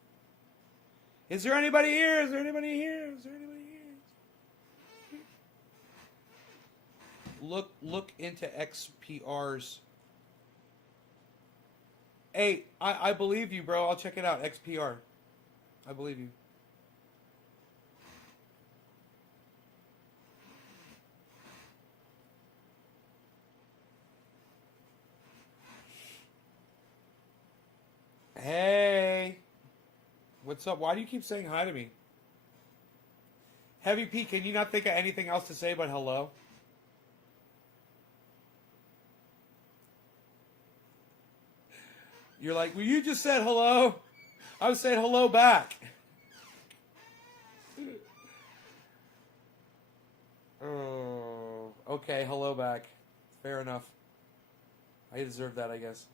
Is there anybody here? Is there anybody here? Is there anybody here? Look into XPR's. Hey, I believe you, bro. I'll check it out. XPR. I believe you. Hey. What's up? Why do you keep saying hi to me? Heavy P, can you not think of anything else to say but hello? You're like, well, you just said hello. I was saying hello back. Oh, okay, hello back. Fair enough. I deserve that, I guess.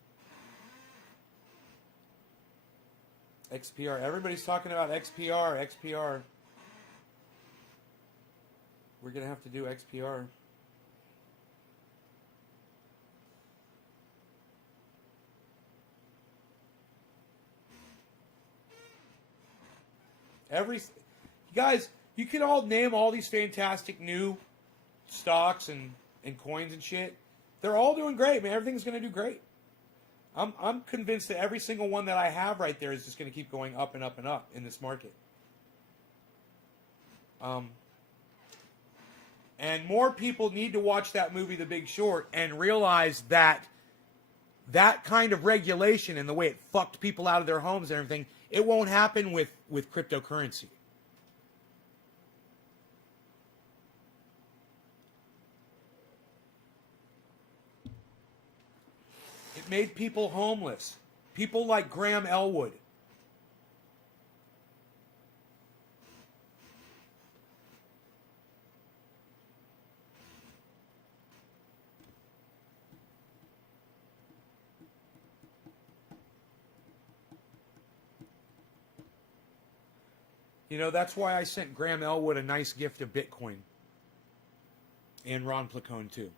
XPR. Everybody's talking about XPR. XPR. We're going to have to do XPR. Guys, you can all name all these fantastic new stocks and coins and shit. They're all doing great, man. Everything's going to do great. I'm convinced that every single one that I have right there is just going to keep going up and up and up in this market. And more people need to watch that movie, The Big Short, and realize that that kind of regulation and the way it fucked people out of their homes and everything, it won't happen with cryptocurrency. It made people homeless. People like Graham Elwood. You know, that's why I sent Graham Elwood a nice gift of Bitcoin. And Ron Placone, too.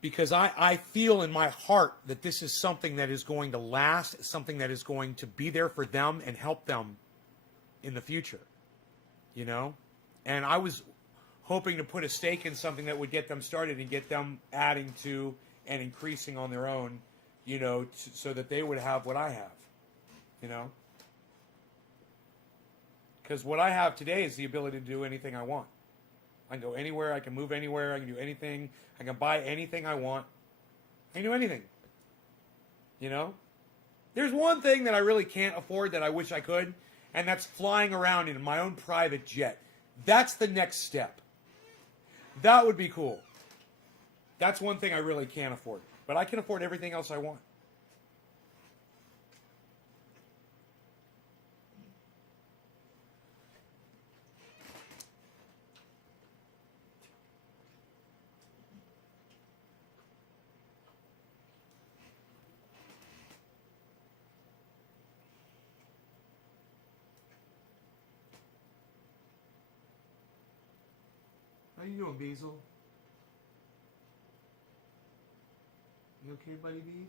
Because I feel in my heart that this is something that is going to last, something that is going to be there for them and help them in the future. You know? And I was hoping to put a stake in something that would get them started and get them adding to and increasing on their own, you know, so that they would have what I have. You know? Because what I have today is the ability to do anything I want. I can go anywhere. I can move anywhere. I can do anything. I can buy anything I want. I can do anything. You know? There's one thing that I really can't afford that I wish I could, and that's flying around in my own private jet. That's the next step. That would be cool. That's one thing I really can't afford. But I can afford everything else I want. How you doing, Beazle? You okay, buddy bees?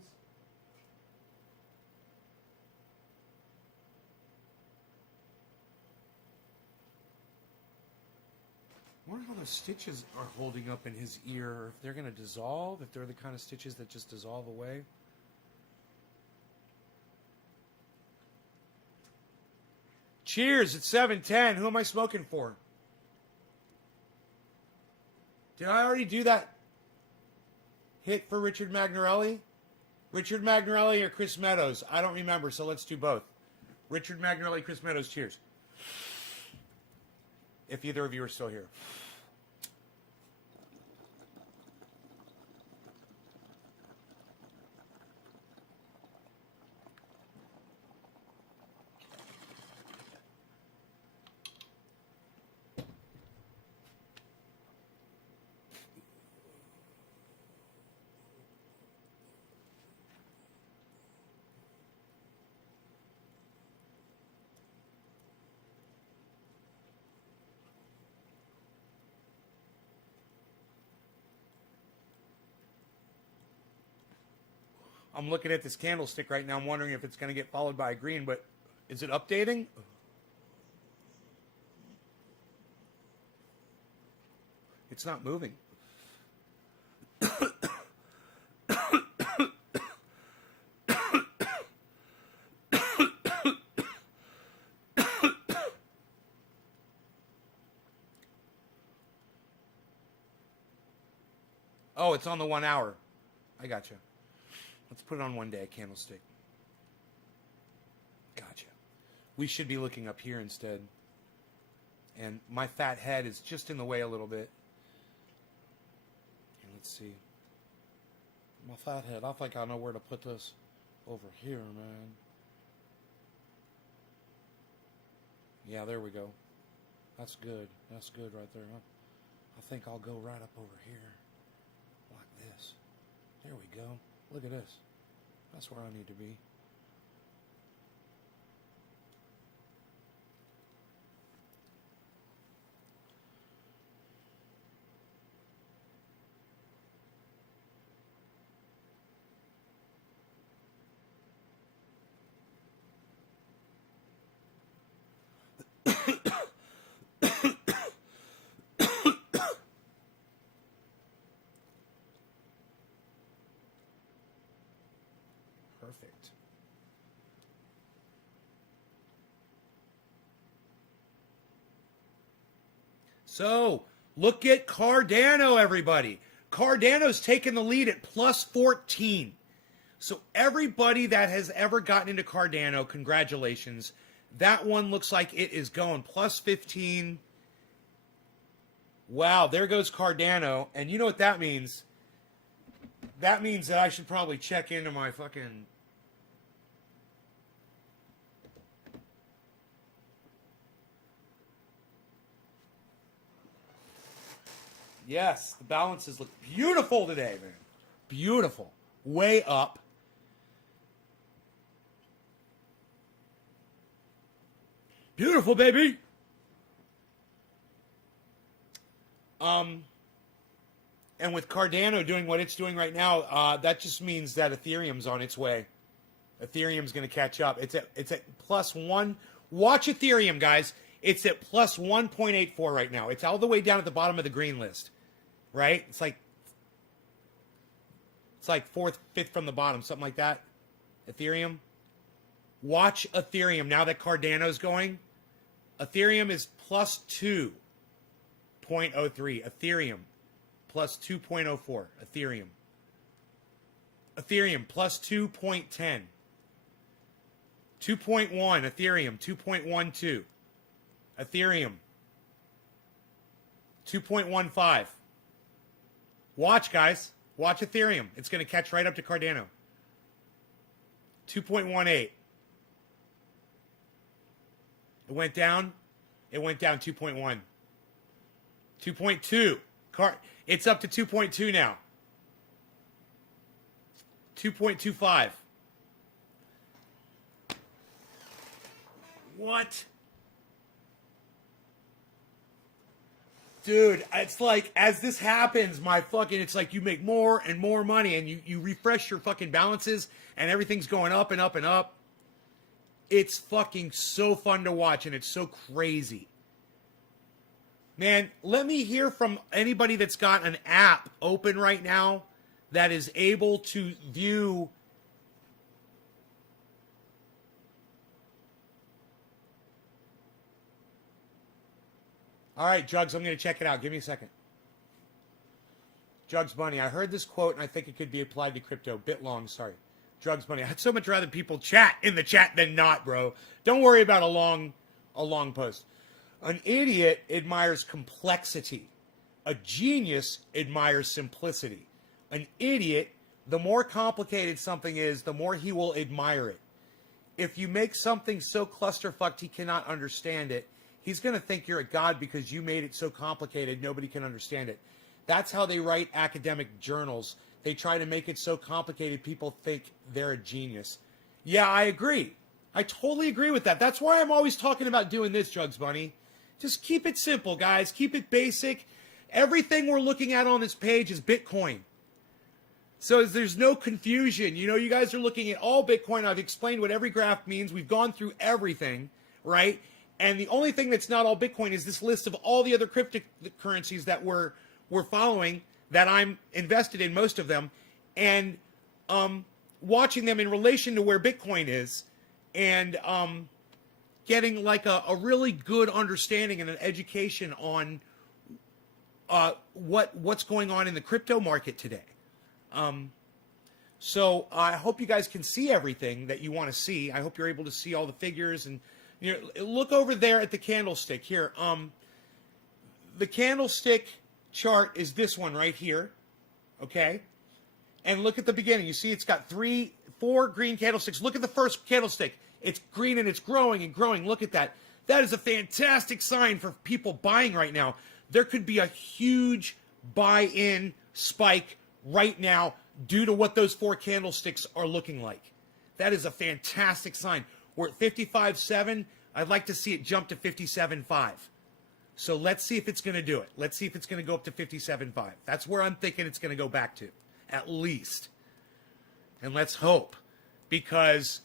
I wonder how those stitches are holding up in his ear. If they're going to dissolve, if they're the kind of stitches that just dissolve away. Cheers, it's 7:10. Who am I smoking for? Did I already do that hit for Richard Magnarelli? Richard Magnarelli or Chris Meadows? I don't remember, so let's do both. Richard Magnarelli, Chris Meadows, cheers. If either of you are still here. I'm looking at this candlestick right now. I'm wondering if it's going to get followed by a green, but is it updating? It's not moving. Oh, it's on the 1 hour. I gotcha. Let's put it on 1 day, candlestick. Gotcha. We should be looking up here instead. And my fat head is just in the way a little bit. And let's see. My fat head, I think I know where to put this. Over here, man. Yeah, there we go. That's good. That's good right there, huh? I think I'll go right up over here. Like this. There we go. Look at this. That's where I need to be. Perfect. So, look at Cardano, everybody. Cardano's taking the lead at plus 14. So, everybody that has ever gotten into Cardano, congratulations. That one looks like it is going plus 15. Wow, there goes Cardano. And you know what that means? That means that I should probably check into my fucking... Yes, the balances look beautiful today, man. Beautiful. Way up. Beautiful, baby. And with Cardano doing what it's doing right now, that just means that Ethereum's on its way. Ethereum's going to catch up. It's at plus one. Watch Ethereum, guys. It's at plus 1.84 right now. It's all the way down at the bottom of the green list, right? It's like fourth, fifth from the bottom, something like that. Ethereum. Watch Ethereum now that Cardano's going. Ethereum is plus 2.03. Ethereum plus 2.04. Ethereum. Ethereum plus 2.10. 2.1. Ethereum 2.12. Ethereum 2.15. Watch, guys. Watch Ethereum. It's going to catch right up to Cardano. 2.18. It went down. It went down 2.1. 2.2. It's up to 2.2 now. 2.25. What? Dude, it's like, as this happens, it's like you make more and more money and you refresh your fucking balances and everything's going up and up and up. It's fucking so fun to watch and it's so crazy. Man, let me hear from anybody that's got an app open right now that is able to view. All right, Jugs, I'm going to check it out. Give me a second. Jugs Bunny, I heard this quote and I think it could be applied to crypto. Bit long, sorry. Drugs Bunny, I'd so much rather people chat in the chat than not, bro. Don't worry about a long post. An idiot admires complexity. A genius admires simplicity. An idiot, the more complicated something is, the more he will admire it. If you make something so clusterfucked he cannot understand it, he's going to think you're a god because you made it so complicated nobody can understand it. That's how they write academic journals. They try to make it so complicated people think they're a genius. Yeah, I agree. I totally agree with that. That's why I'm always talking about doing this, Drugs Bunny. Just keep it simple, guys. Keep it basic. Everything we're looking at on this page is Bitcoin. So there's no confusion. You know, you guys are looking at all Bitcoin. I've explained what every graph means. We've gone through everything, right? And the only thing that's not all Bitcoin is this list of all the other cryptocurrencies that we're following, that I'm invested in, most of them, and watching them in relation to where Bitcoin is, and getting like a really good understanding and an education on what's going on in the crypto market today. So I hope you guys can see everything that you want to see. I hope you're able to see all the figures, and you know, look over there at the candlestick here. The candlestick chart is this one right here, okay? And look at the beginning. You see it's got 4 green candlesticks. Look at the first candlestick. It's green and it's growing and growing. Look at that. That is a fantastic sign for people buying right now. There could be a huge buy-in spike right now due to what those 4 candlesticks are looking like. That is a fantastic sign. We're at 55.7. I'd like to see it jump to 57.5. So let's see if it's going to do it. Let's see if it's going to go up to 57.5. That's where I'm thinking it's going to go back to, at least. And let's hope, because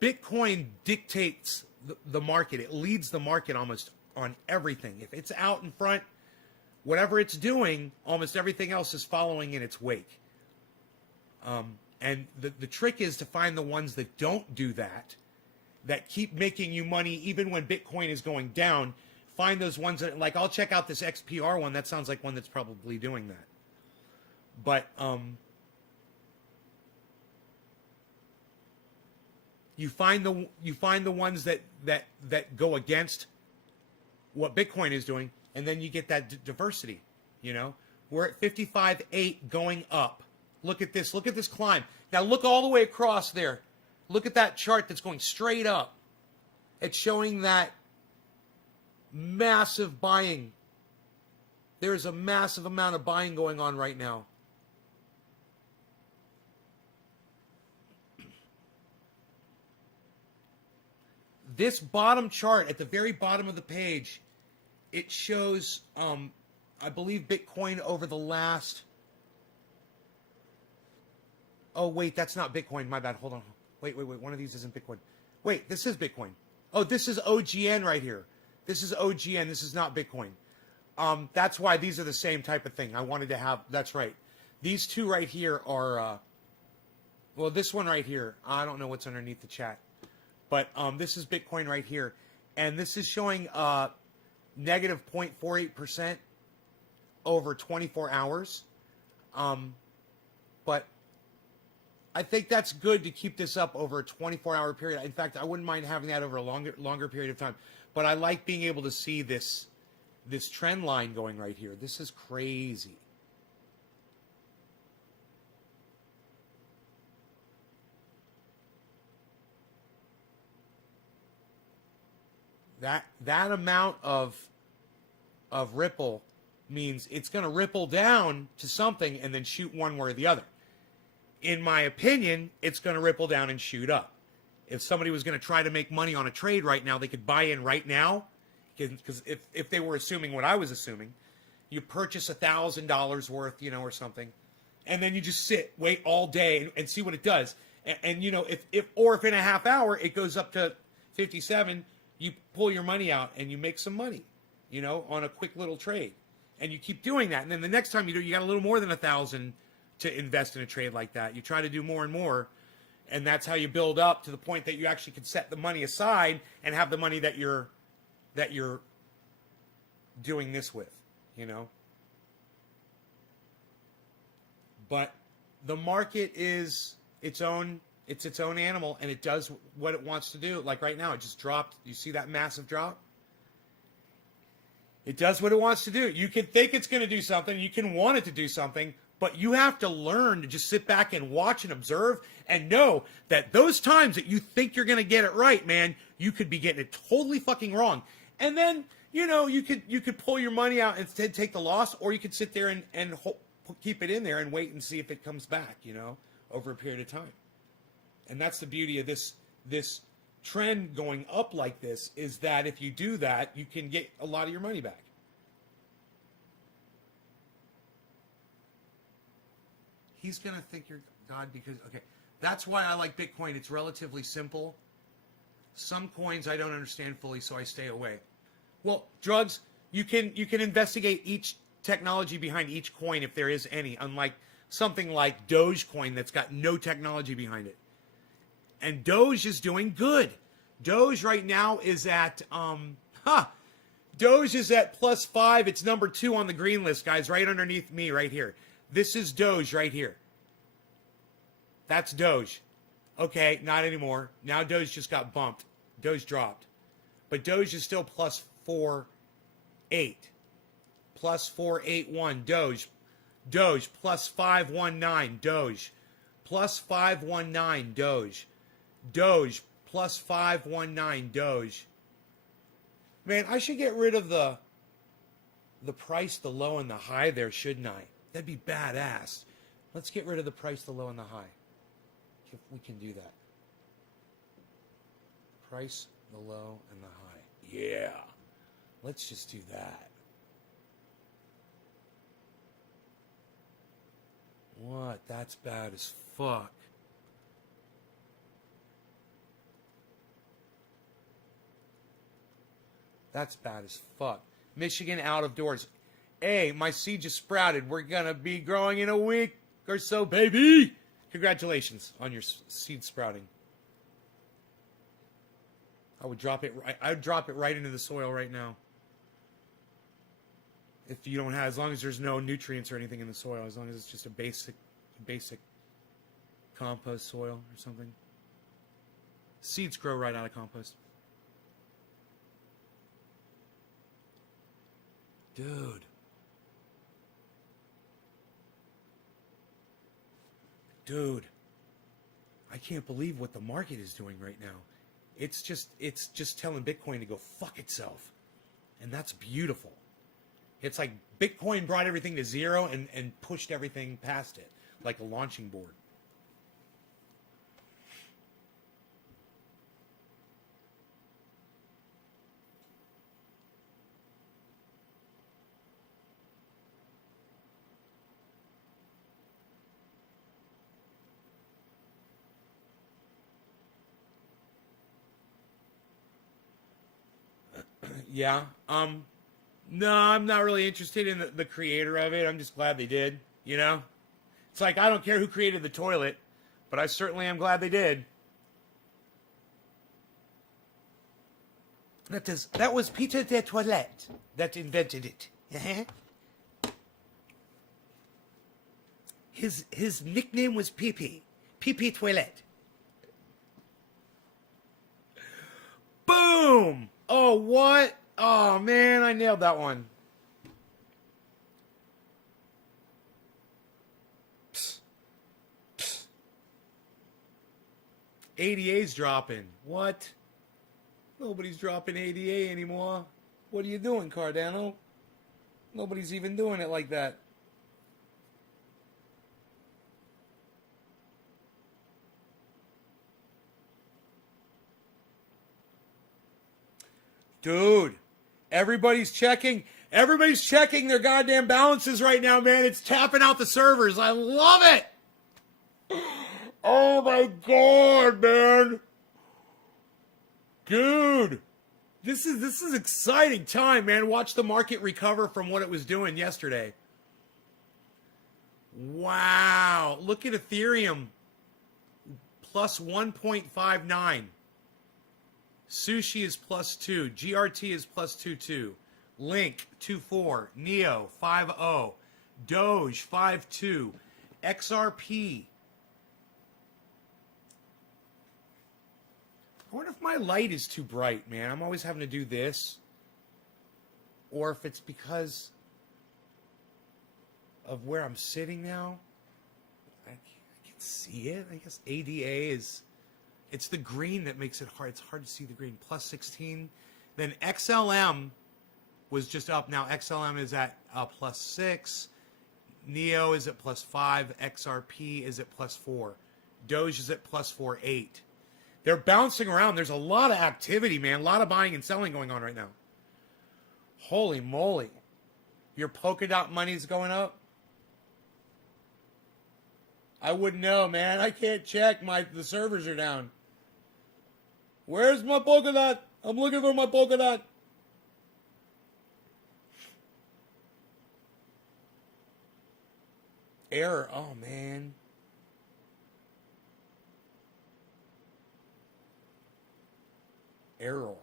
Bitcoin dictates the market. It leads the market almost on everything. If it's out in front, whatever it's doing, almost everything else is following in its wake. And the trick is to find the ones that don't do that, that keep making you money even when Bitcoin is going down. Find those ones that, like, I'll check out this XPR one. That sounds like one that's probably doing that. But you find the ones that go against what Bitcoin is doing, and then you get that diversity. You know, we're at 55.8 going up. Look at this. Look at this climb. Now look all the way across there. Look at that chart that's going straight up. It's showing that massive buying. There's a massive amount of buying going on right now. This bottom chart at the very bottom of the page, it shows, I believe, Bitcoin over the last... Oh, wait, that's not Bitcoin. My bad. Hold on. Wait. One of these isn't Bitcoin. Wait, this is Bitcoin. Oh, this is OGN right here. This is OGN. This is not Bitcoin. That's why these are the same type of thing. I wanted to have... That's right. These two right here are... well, this one right here. I don't know what's underneath the chat. But this is Bitcoin right here. And this is showing negative 0.48% over 24 hours. But I think that's good to keep this up over a 24-hour period. In fact, I wouldn't mind having that over a longer period of time. But I like being able to see this trend line going right here. This is crazy. That amount of ripple means it's going to ripple down to something and then shoot one way or the other. In my opinion, it's going to ripple down and shoot up. If somebody was going to try to make money on a trade right now, they could buy in right now. Because if they were assuming what I was assuming, you purchase $1,000 worth, you know, or something, and then you just wait all day and see what it does. And you know, if in a half hour it goes up to 57, you pull your money out and you make some money, you know, on a quick little trade. And you keep doing that. And then the next time you do, you got a little more than 1,000 to invest in a trade like that. You try to do more and more. And that's how you build up to the point that you actually can set the money aside and have the money that you're doing this with, you know. But the market is its own animal, and it does what it wants to do. Like right now, it just dropped. You see that massive drop? It does what it wants to do. You can think it's going to do something. You can want it to do something, but you have to learn to just sit back and watch and observe and know that those times that you think you're going to get it right, man, you could be getting it totally fucking wrong. And then, you know, you could pull your money out and take the loss, or you could sit there and keep it in there and wait and see if it comes back, you know, over a period of time. And that's the beauty of this trend going up like this, is that if you do that, you can get a lot of your money back. He's going to think you're God because, okay, that's why I like Bitcoin. It's relatively simple. Some coins I don't understand fully, so I stay away. Well, drugs, you can investigate each technology behind each coin if there is any, unlike something like Dogecoin that's got no technology behind it. And Doge is doing good. Doge right now is at Doge is at +5. It's number 2 on the green list, guys, right underneath me right here. This is Doge right here. That's Doge. Okay, not anymore. Now Doge just got bumped. Doge dropped. But Doge is still +4.8. +481. Doge. Doge. +519. Doge. +519. Doge. Doge. +519. Doge. Man, I should get rid of the price, the low, and the high there, shouldn't I? That'd be badass. Let's get rid of the price, the low, and the high. If we can do that. Price, the low, and the high. Yeah. Let's just do that. What? That's bad as fuck. That's bad as fuck. Michigan out of doors. Hey, my seed just sprouted. We're going to be growing in a week or so, baby. Congratulations on your seed sprouting. I would drop it right into the soil right now. If you don't have, as long as there's no nutrients or anything in the soil, as long as it's just a basic compost soil or something. Seeds grow right out of compost. Dude. Dude. I can't believe what the market is doing right now. It's just telling Bitcoin to go fuck itself. And that's beautiful. It's like Bitcoin brought everything to zero and pushed everything past it, like a launching board. Yeah. No, I'm not really interested in the creator of it. I'm just glad they did, you know? It's like, I don't care who created the toilet, but I certainly am glad they did. That was Peter the Toilette that invented it. His nickname was Pee-Pee. Pee-Pee Toilette. Boom! Oh, what? Oh, man, I nailed that one. Psst. Psst. ADA's dropping. What? Nobody's dropping ADA anymore. What are you doing, Cardano? Nobody's even doing it like that. Dude, everybody's checking their goddamn balances right now, man. It's tapping out the servers. I love it. Oh my God, man. Dude, this is exciting time, man. Watch the market recover from what it was doing yesterday. Wow. Look at Ethereum. Plus 1.59. Sushi is plus 2. GRT is plus 2.2. Link 2.4. Neo 5.0. Doge 5.2. XRP. I wonder if my light is too bright, man. I'm always having to do this. Or if it's because of where I'm sitting now. I can see it. I guess ADA is... It's the green that makes it hard. It's hard to see the green. Plus 16. Then XLM was just up. Now XLM is at plus 6. Neo is at plus 5. XRP is at plus 4. Doge is at plus 4.8. They're bouncing around. There's a lot of activity, man. A lot of buying and selling going on right now. Holy moly. Your Polkadot money's going up? I wouldn't know, man. I can't check. The servers are down. Where's my Polkadot? I'm looking for my Polkadot. Error. Oh, man. Error.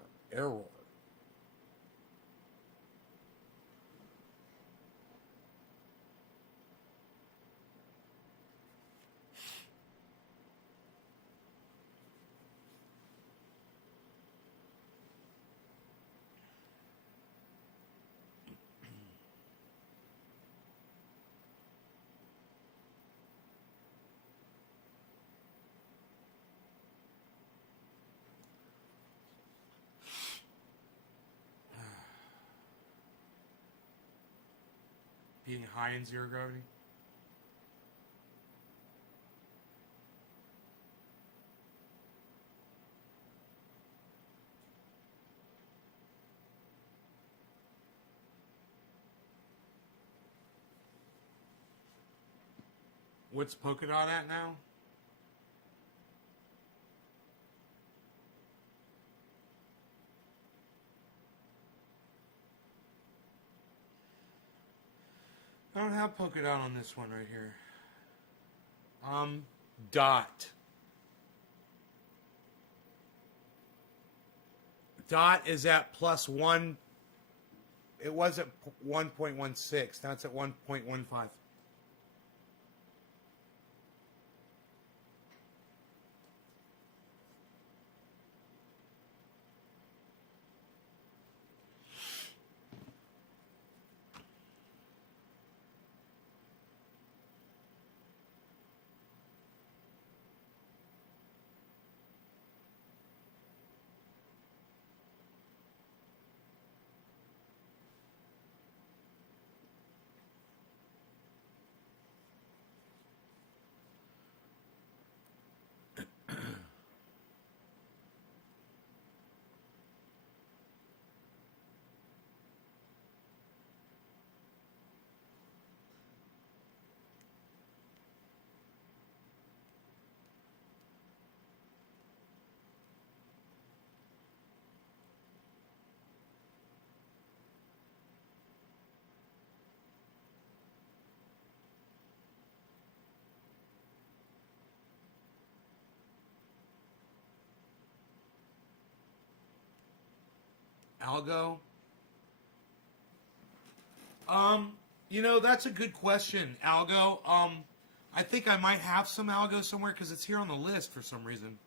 Being high in zero gravity? What's Polkadot at now? I don't have Polkadot on this one right here. Dot. Dot is at plus 1. It was at 1.16. Now it's at 1.15. Algo? That's a good question, Algo. I think I might have some Algo somewhere because it's here on the list for some reason.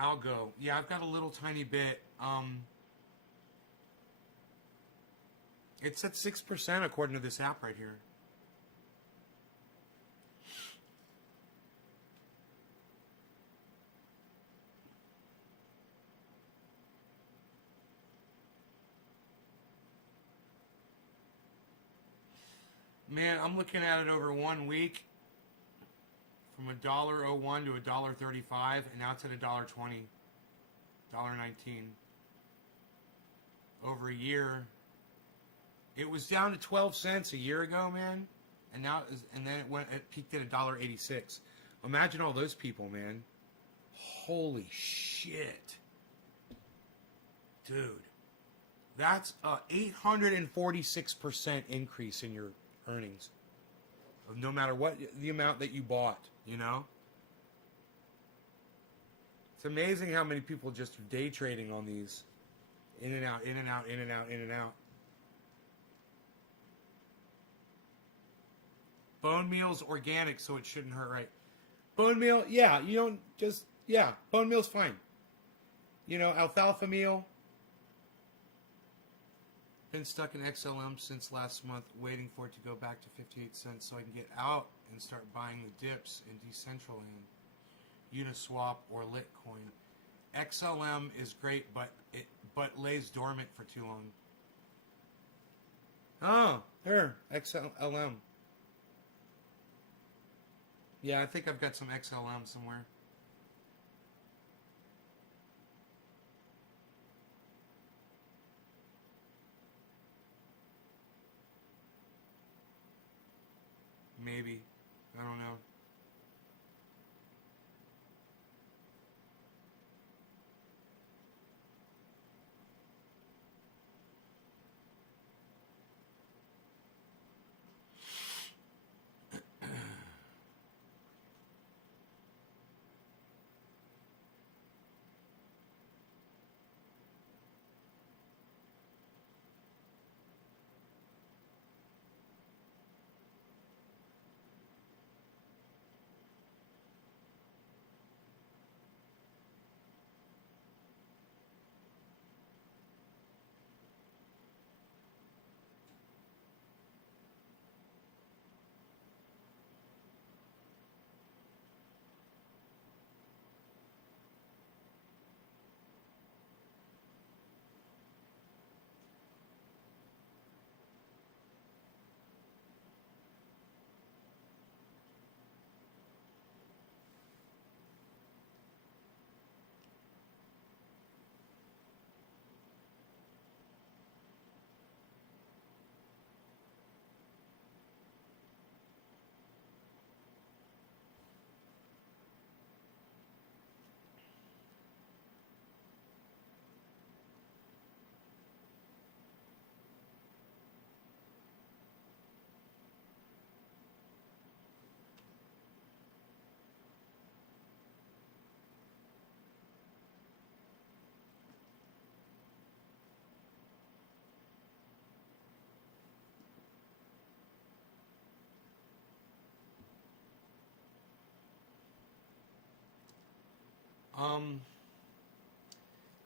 Algo. Yeah, I've got a little tiny bit. It's at 6% according to this app right here. Man, I'm looking at it over 1 week. From $1.01 to $1.35, and now it's at $1.20, $1.19. Over a year, it was down to 12 cents a year ago, man, and then it peaked at $1.86. Imagine all those people, man. Holy shit, dude, that's a 846% increase in your earnings. No matter what the amount that you bought, It's amazing how many people just are day trading on these. In and out, in and out, in and out, in and out. Bone meal's organic, so it shouldn't hurt, right? Bone meal, yeah, bone meal's fine. Alfalfa meal. Been stuck in XLM since last month, waiting for it to go back to 58 cents so I can get out and start buying the dips in Decentraland, Uniswap, or Litecoin. XLM is great, but it lays dormant for too long. Oh, here, XLM. Yeah, I think I've got some XLM somewhere. Maybe. I don't know.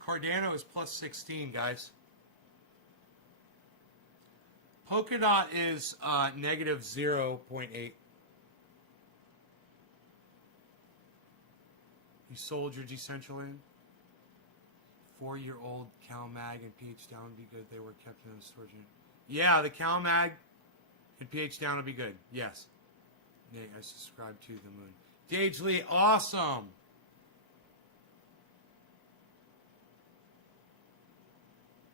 Cardano is plus 16, guys. Polkadot is negative 0.8. You sold your Decentraland? 4-year-old CalMag and pH down would be good. They were kept in a storage unit. Yeah, the CalMag and pH down would be good. Yes. Nate, I subscribe to the moon. Dage Lee, awesome.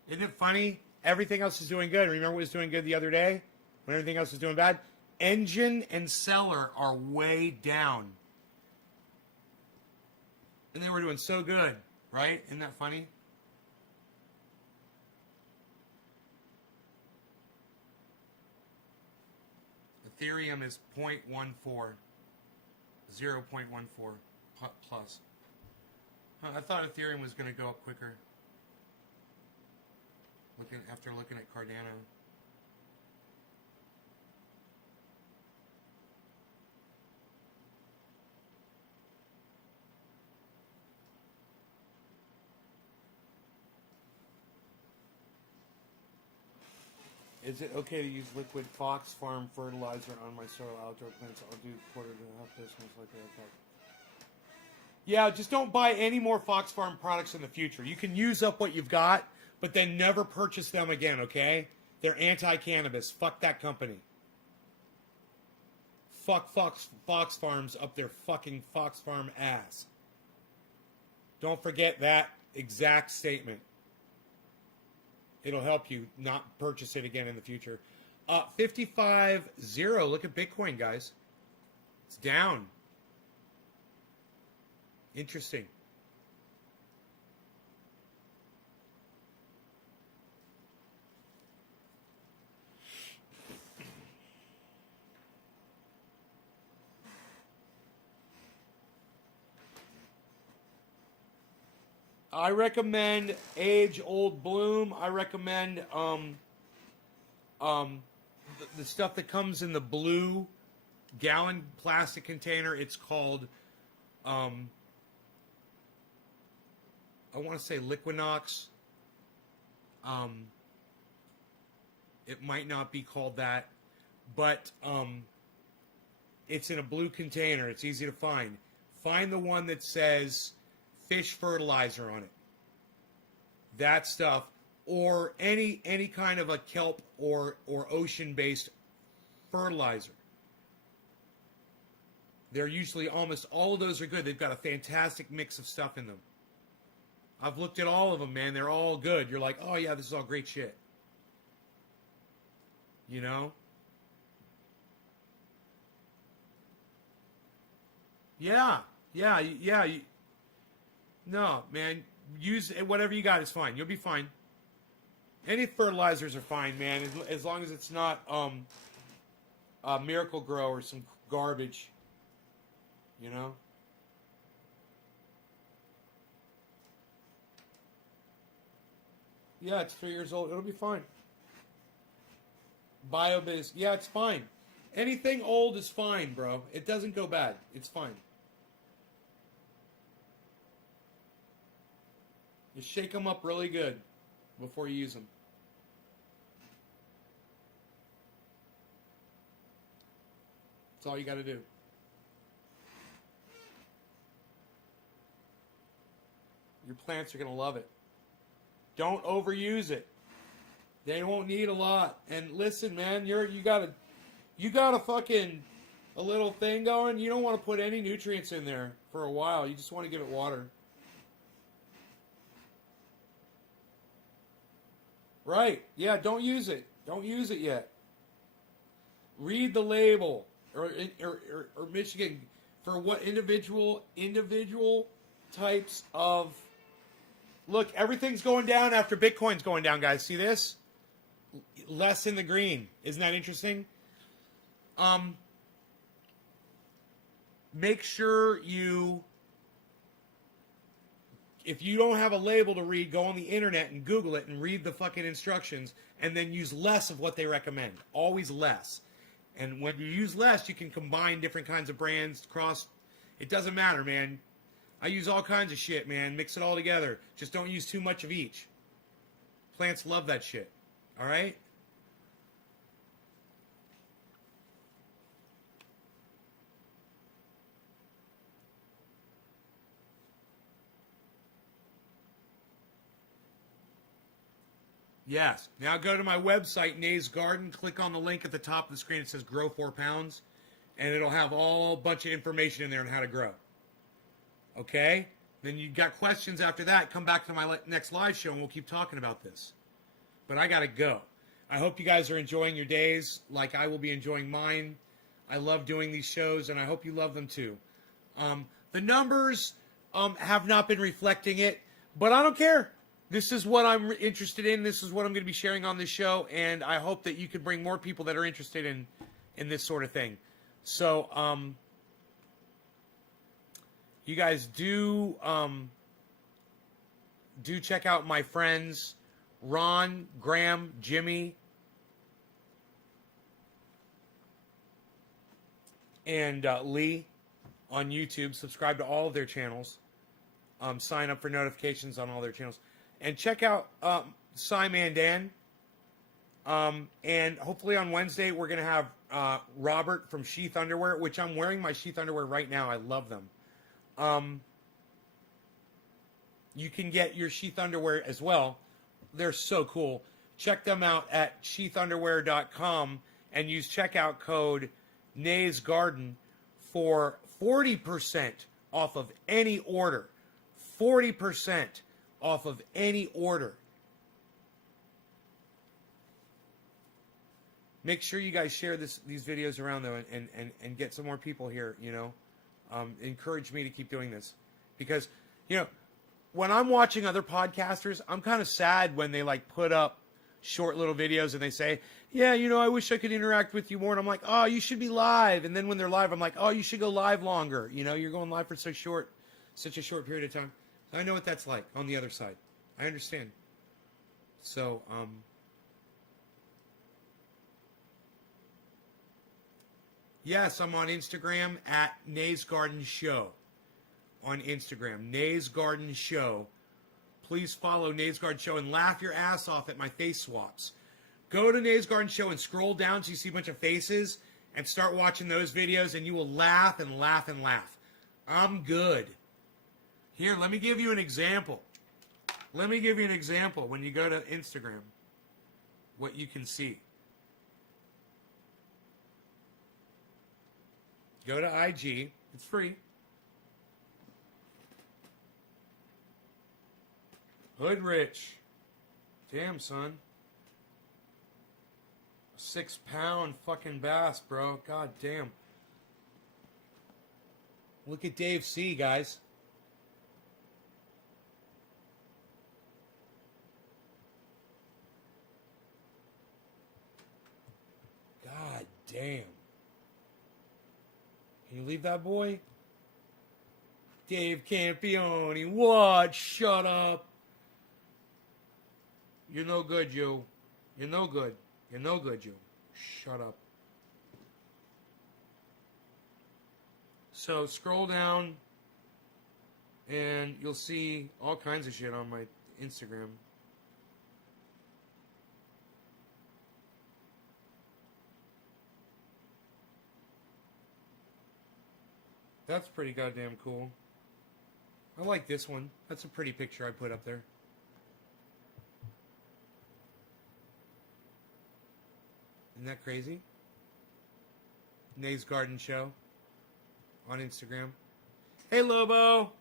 Isn't it funny? Everything else is doing good. Remember what was doing good the other day? When everything else was doing bad? Engine and seller are way down. And they were doing so good, right? Isn't that funny? Ethereum is 0.14. 0.14 plus. I thought Ethereum was going to go up quicker. After looking at Cardano. Is it okay to use liquid Fox Farm fertilizer on my soil outdoor plants? I'll do quarter to half business like that. Yeah, just don't buy any more Fox Farm products in the future. You can use up what you've got, but then never purchase them again, okay? They're anti-cannabis. Fuck that company. Fuck Fox Farms up their fucking Fox Farm ass. Don't forget that exact statement. It'll help you not purchase it again in the future. 55.0. Look at Bitcoin, guys. It's down. Interesting. I recommend Age Old Bloom. I recommend the stuff that comes in the blue gallon plastic container. It's called I want to say Liquinox. It might not be called that, but it's in a blue container. It's easy to find. Find the one that says fish fertilizer on it. That stuff, or any kind of a kelp or ocean-based fertilizer. They're usually almost all of those are good. They've got a fantastic mix of stuff in them. I've looked at all of them, man. They're all good. You're like, oh yeah, this is all great shit. You know? Yeah. No, man. Use whatever you got is fine. You'll be fine. Any fertilizers are fine, man, as long as it's not Miracle Grow or some garbage. You know? Yeah, it's 3 years old. It'll be fine. BioBiz. Yeah, it's fine. Anything old is fine, bro. It doesn't go bad. It's fine. You shake them up really good before you use them. That's all you got to do. Your plants are going to love it. Don't overuse it. They won't need a lot. And listen, man, you got a fucking a little thing going. You don't want to put any nutrients in there for a while. You just want to give it water. Right. Yeah, don't use it. Don't use it yet. Read the label. Or Michigan, for what individual types of... Look, everything's going down after Bitcoin's going down, guys. See this? Less in the green. Isn't that interesting? Make sure you... If you don't have a label to read, go on the internet and Google it and read the fucking instructions and then use less of what they recommend. Always less. And when you use less, you can combine different kinds of brands, cross. It doesn't matter, man. I use all kinds of shit, man. Mix it all together. Just don't use too much of each. Plants love that shit. All right? Yes. Now go to my website, Nay's Garden. Click on the link at the top of the screen. It says grow 4 pounds. And it'll have all bunch of information in there on how to grow. Okay? Then you got questions after that. Come back to my next live show and we'll keep talking about this. But I got to go. I hope you guys are enjoying your days like I will be enjoying mine. I love doing these shows and I hope you love them too. The numbers have not been reflecting it, but I don't care. This is what I'm interested in. This is what I'm going to be sharing on this show, and I hope that you can bring more people that are interested in this sort of thing. So, you guys do check out my friends Ron, Graham, Jimmy, and Lee on YouTube. Subscribe to all of their channels. Sign up for notifications on all their channels. And check out Cy Mandan. And hopefully on Wednesday we're going to have Robert from Sheath Underwear, which I'm wearing my Sheath Underwear right now. I love them. You can get your Sheath Underwear as well. They're so cool. Check them out at sheathunderwear.com and use checkout code Nay's Garden for 40% off of any order. 40% off of any order. Make sure you guys share these videos around though and get some more people here, you know. Encourage me to keep doing this. Because, you know, when I'm watching other podcasters, I'm kind of sad when they like put up short little videos and they say, yeah, you know, I wish I could interact with you more. And I'm like, oh, you should be live. And then when they're live, I'm like, oh, you should go live longer. You know, you're going live for such a short period of time. I know what that's like on the other side. I understand. So, yes, I'm on Instagram at Nay's Garden Show. On Instagram, Nay's Garden Show. Please follow Nay's Garden Show and laugh your ass off at my face swaps. Go to Nay's Garden Show and scroll down so you see a bunch of faces and start watching those videos and you will laugh and laugh and laugh. I'm good. Here, let me give you an example. Let me give you an example when you go to Instagram. What you can see. Go to IG. It's free. Hood Rich. Damn, son. 6-pound fucking bass, bro. God damn. Look at Dave C, guys. God damn. Can you leave that boy? Dave Campione. What? Shut up. You're no good, you. You're no good. You're no good, you. Shut up. So scroll down and you'll see all kinds of shit on my Instagram. That's pretty goddamn cool. I like this one. That's a pretty picture I put up there. Isn't that crazy? Nay's Garden Show on Instagram. Hey, Lobo.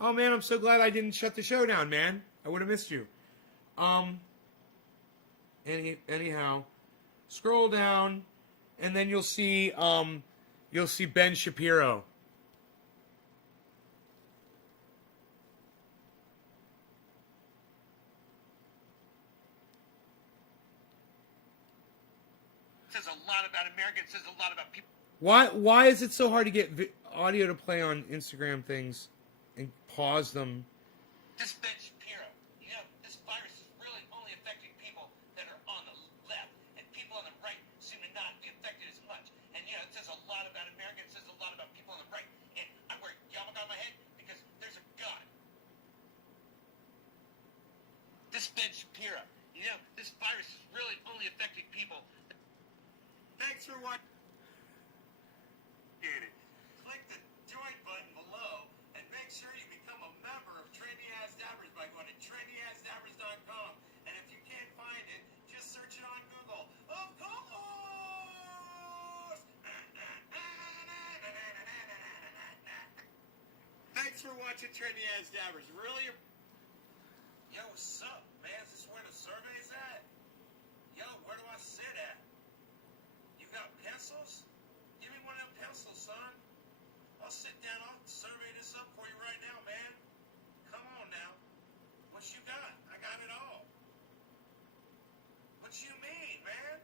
Oh, man, I'm so glad I didn't shut the show down, man. I would have missed you. Anyhow, scroll down, and then you'll see Ben Shapiro. Says a lot about Americans. Says a lot about people. Why is it so hard to get audio to play on Instagram things and pause them? This Ben Shapiro, you know, this virus is really only affecting people that are on the left, and people on the right seem to not be affected as much. And you know, it says a lot about Americans. It says a lot about people on the right. And I wear a yarmulke on my head because there's a for watching Trendy Ass Dabbers. Really? Yo, what's up, man? Is this where the survey's at? Yo, where do I sit at? You got pencils? Give me one of them pencils, son. I'll sit down. I'll survey this up for you right now, man. Come on now. What you got? I got it all. What you mean, man?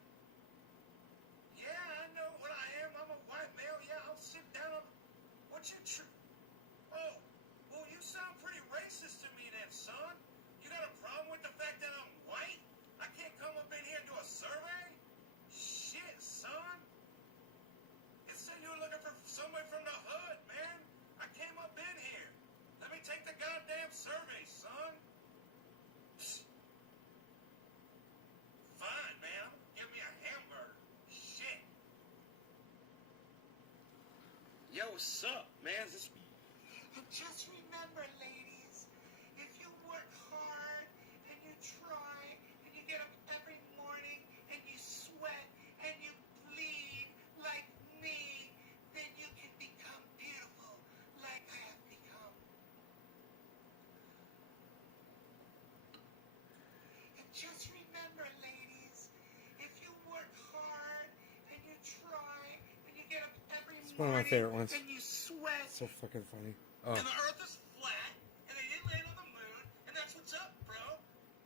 Yeah, I know what I am. I'm a white male. Yeah, I'll sit down. What you Oh, well, you sound pretty racist to me then, son. You got a problem with the fact that I'm white? I can't come up in here and do a survey? Shit, son. It said you were looking for someone from the hood, man. I came up in here. Let me take the goddamn survey, son. Fine, man. Give me a hamburger. Shit. Yo, what's up, man? Is this... And just remember, ladies, if you work hard and you try and you get up every morning and you sweat and you bleed like me, then you can become beautiful like I have become. And just remember, ladies, if you work hard and you try and you get up every It's one of my favorite ones. and you sweat. So fucking funny. Oh. And the earth is flat, and they didn't land on the moon, and that's what's up, bro.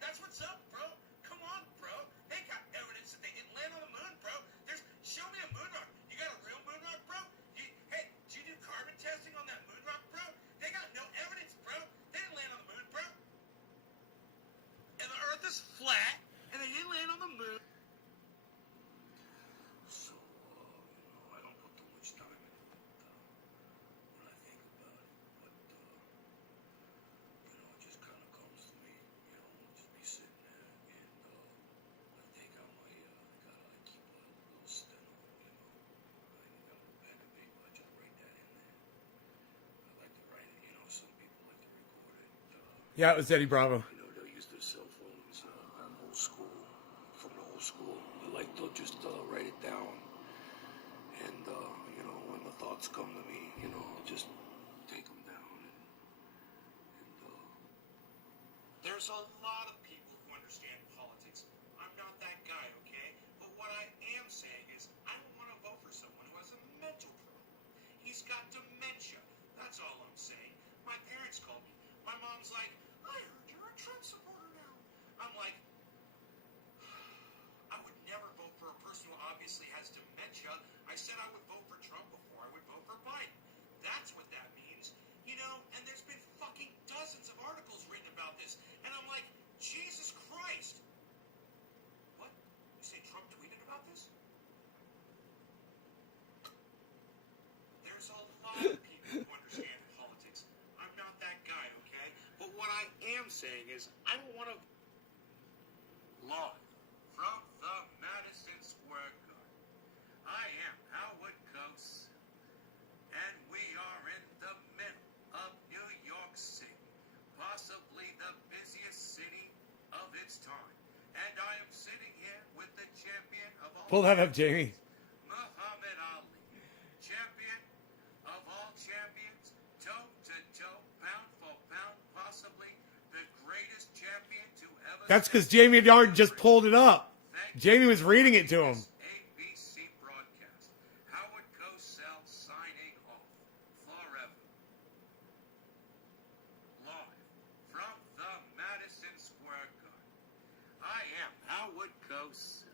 That's what's up, bro. Come on, bro. They got evidence that they didn't land on the moon, bro. Show me a moon rock. You got a real moon rock, bro? Hey, did you do carbon testing on that moon rock, bro? They got no evidence, bro. They didn't land on the moon, bro. And the earth is flat, and they didn't land on the moon. So, I don't put too much time in it, when I think about it. But, it just kind of comes to me, just be sitting there, and, I take out my, gotta keep a little steno, I got a little pen and paper, I just write that in there. I like to write it, some people like to record it. Yeah, it was Eddie Bravo. They'll use their cell phones. I'm old school, from the old school. I like to just write it down. And, when the thoughts come to me, I'll just take them down. There's a lot of people who understand politics. I'm not that guy, okay? But what I am saying is, I don't want to vote for someone who has a mental problem. He's got dementia. That's all I'm saying. My parents called me. My mom's like, I heard you're a Trump supporter now. I'm like, I would never vote for a person who obviously has dementia. I said I would vote for Trump before I would vote for Biden. That's what that means. And there's been fucking dozens of articles written about this. And I'm like, Jesus Christ. What? You say Trump tweeted about this? There's a lot of people who understand politics. I'm not that guy, okay? But what I am saying is, I don't want to... Live from the Madison Square Garden, I am Howard Coates, and we are in the middle of New York City, possibly the busiest city of its time. And I am sitting here with the champion of all... Pull that up, Jamie. Muhammad Ali, champion of all champions, toe-to-toe, pound for pound, possibly the greatest champion to ever... That's because Jamie Darn just pulled it up. Jamie was reading it to him. ABC broadcast. Howard Cosell signing off forever. Live from the Madison Square Garden. I am Howard Cosell.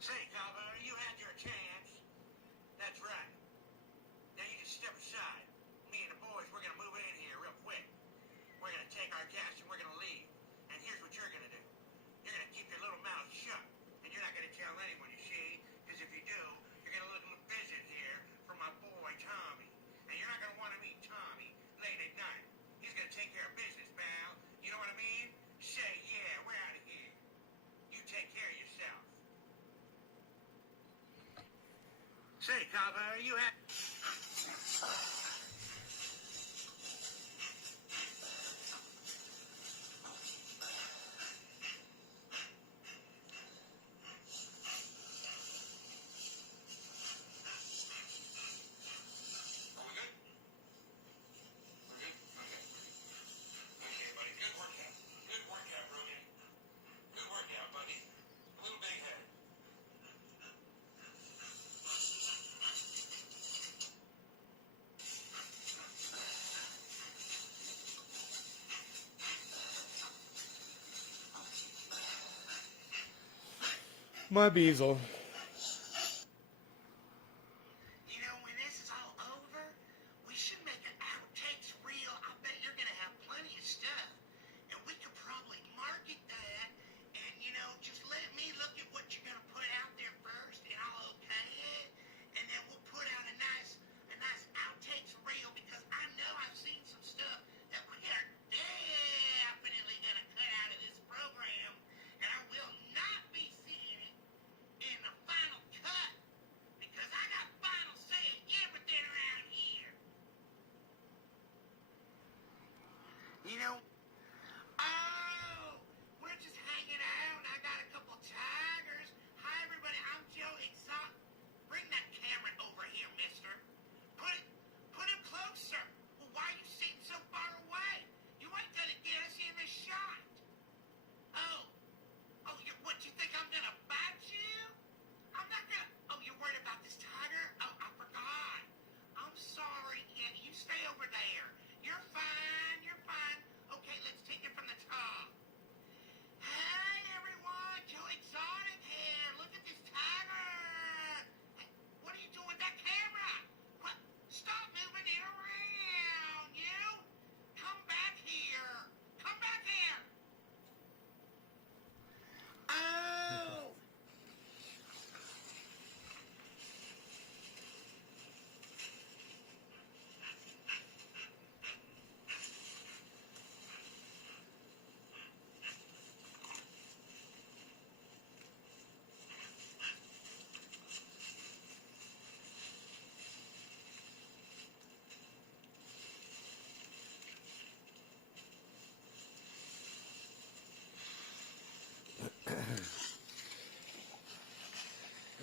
Say, Cowboy, you had your chance. That's right. Now you just step aside. Me and the boys, we're going to move in here real quick. We're going to take our gas and we're going to leave. And here's what you're going to do. You're going to keep your little mouth shut. And you're not going to tell anyone, you see? Because if you do, you're going to look a little visit here from my boy, Tommy. And you're not going to want to meet Tommy late at night. He's going to take care of business, pal. You know what I mean? Say, yeah, we're out of here. You take care of yourself. Say, cowboy, you have... My Beazle. You know, when this is all over, we should make an outtakes reel. I bet you're gonna have plenty of stuff. And we could probably market that and, you know, just let me look at what you're gonna put out there first and I'll okay it. And then we'll put out a nice outtakes reel because I know I've seen some stuff that we are definitely gonna cut out of this program. And I will not be seeing it in the final cut because I got final say in everything around here. You know, oh, we're just hanging out. I got a couple tigers. Hi, everybody. I'm Joe Exotic. Bring that camera over here, mister. Put him closer. Well, why are you sitting so far away? You ain't gonna get us in the shot. Oh, what, you think I'm gonna bite you? I'm not gonna. Oh, you're worried about this tiger? Oh, I forgot. I'm sorry. Yeah, you stay over there. You're fine. You're fine. Okay, let's take it from the top. Hey, everyone. Joe Exotic here. Look at this tiger. Hey, what are you doing with that camera? What? Stop moving it around, you. Come back here. Come back here. Oh.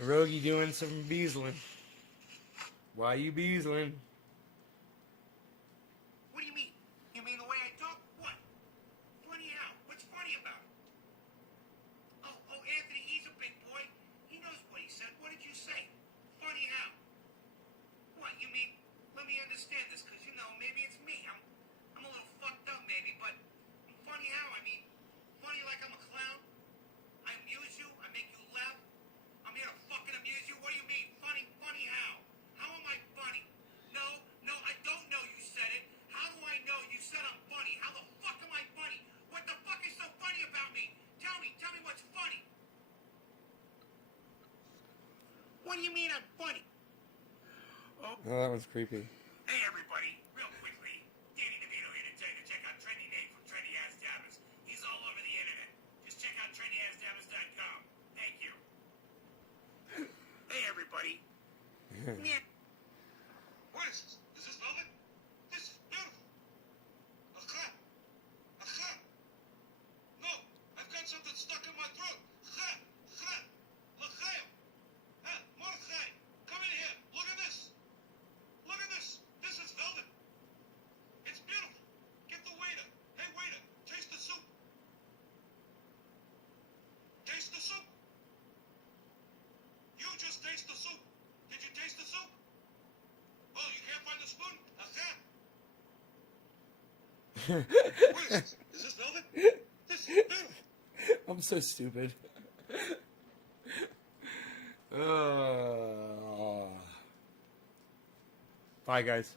Rogie doing some beazling. Why you beazling? What do you mean? You mean the way I talk? What? Funny how? What's funny about it? Oh, Anthony, he's a big boy. He knows what he said. What did you say? Funny how? What, you mean, let me understand this, because, you know, maybe it's me. I'm a little fucked up, maybe, but funny how? I mean, funny like I'm a clown? I amuse you? I make you laugh? I'm here to fucking amuse you? What do you mean? Funny how? How am I funny? No, I don't know you said it. How do I know you said I'm funny? How the fuck am I funny? What the fuck is so funny about me? Tell me what's funny. What do you mean I'm funny? Oh, that was creepy. Hey everybody, real quickly, Danny DeVito here to tell you to check out Trendy Nate from Trendy Ass Dabbers. He's all over the internet. Just check out TrendyAssDabbers.com. Thank you. Hey everybody. Yeah. What is this? Is this velvet? This is beautiful. Aha. No, I've got something stuck in my throat. Mordechai, come in here. Look at this. This is velvet. It's beautiful. Get the waiter. Hey waiter, taste the soup. Taste the soup. You just taste the soup. Did you taste the soup? Oh, you can't find the spoon? What is this? Is this velvet? This is beautiful. I'm so stupid. Bye, guys.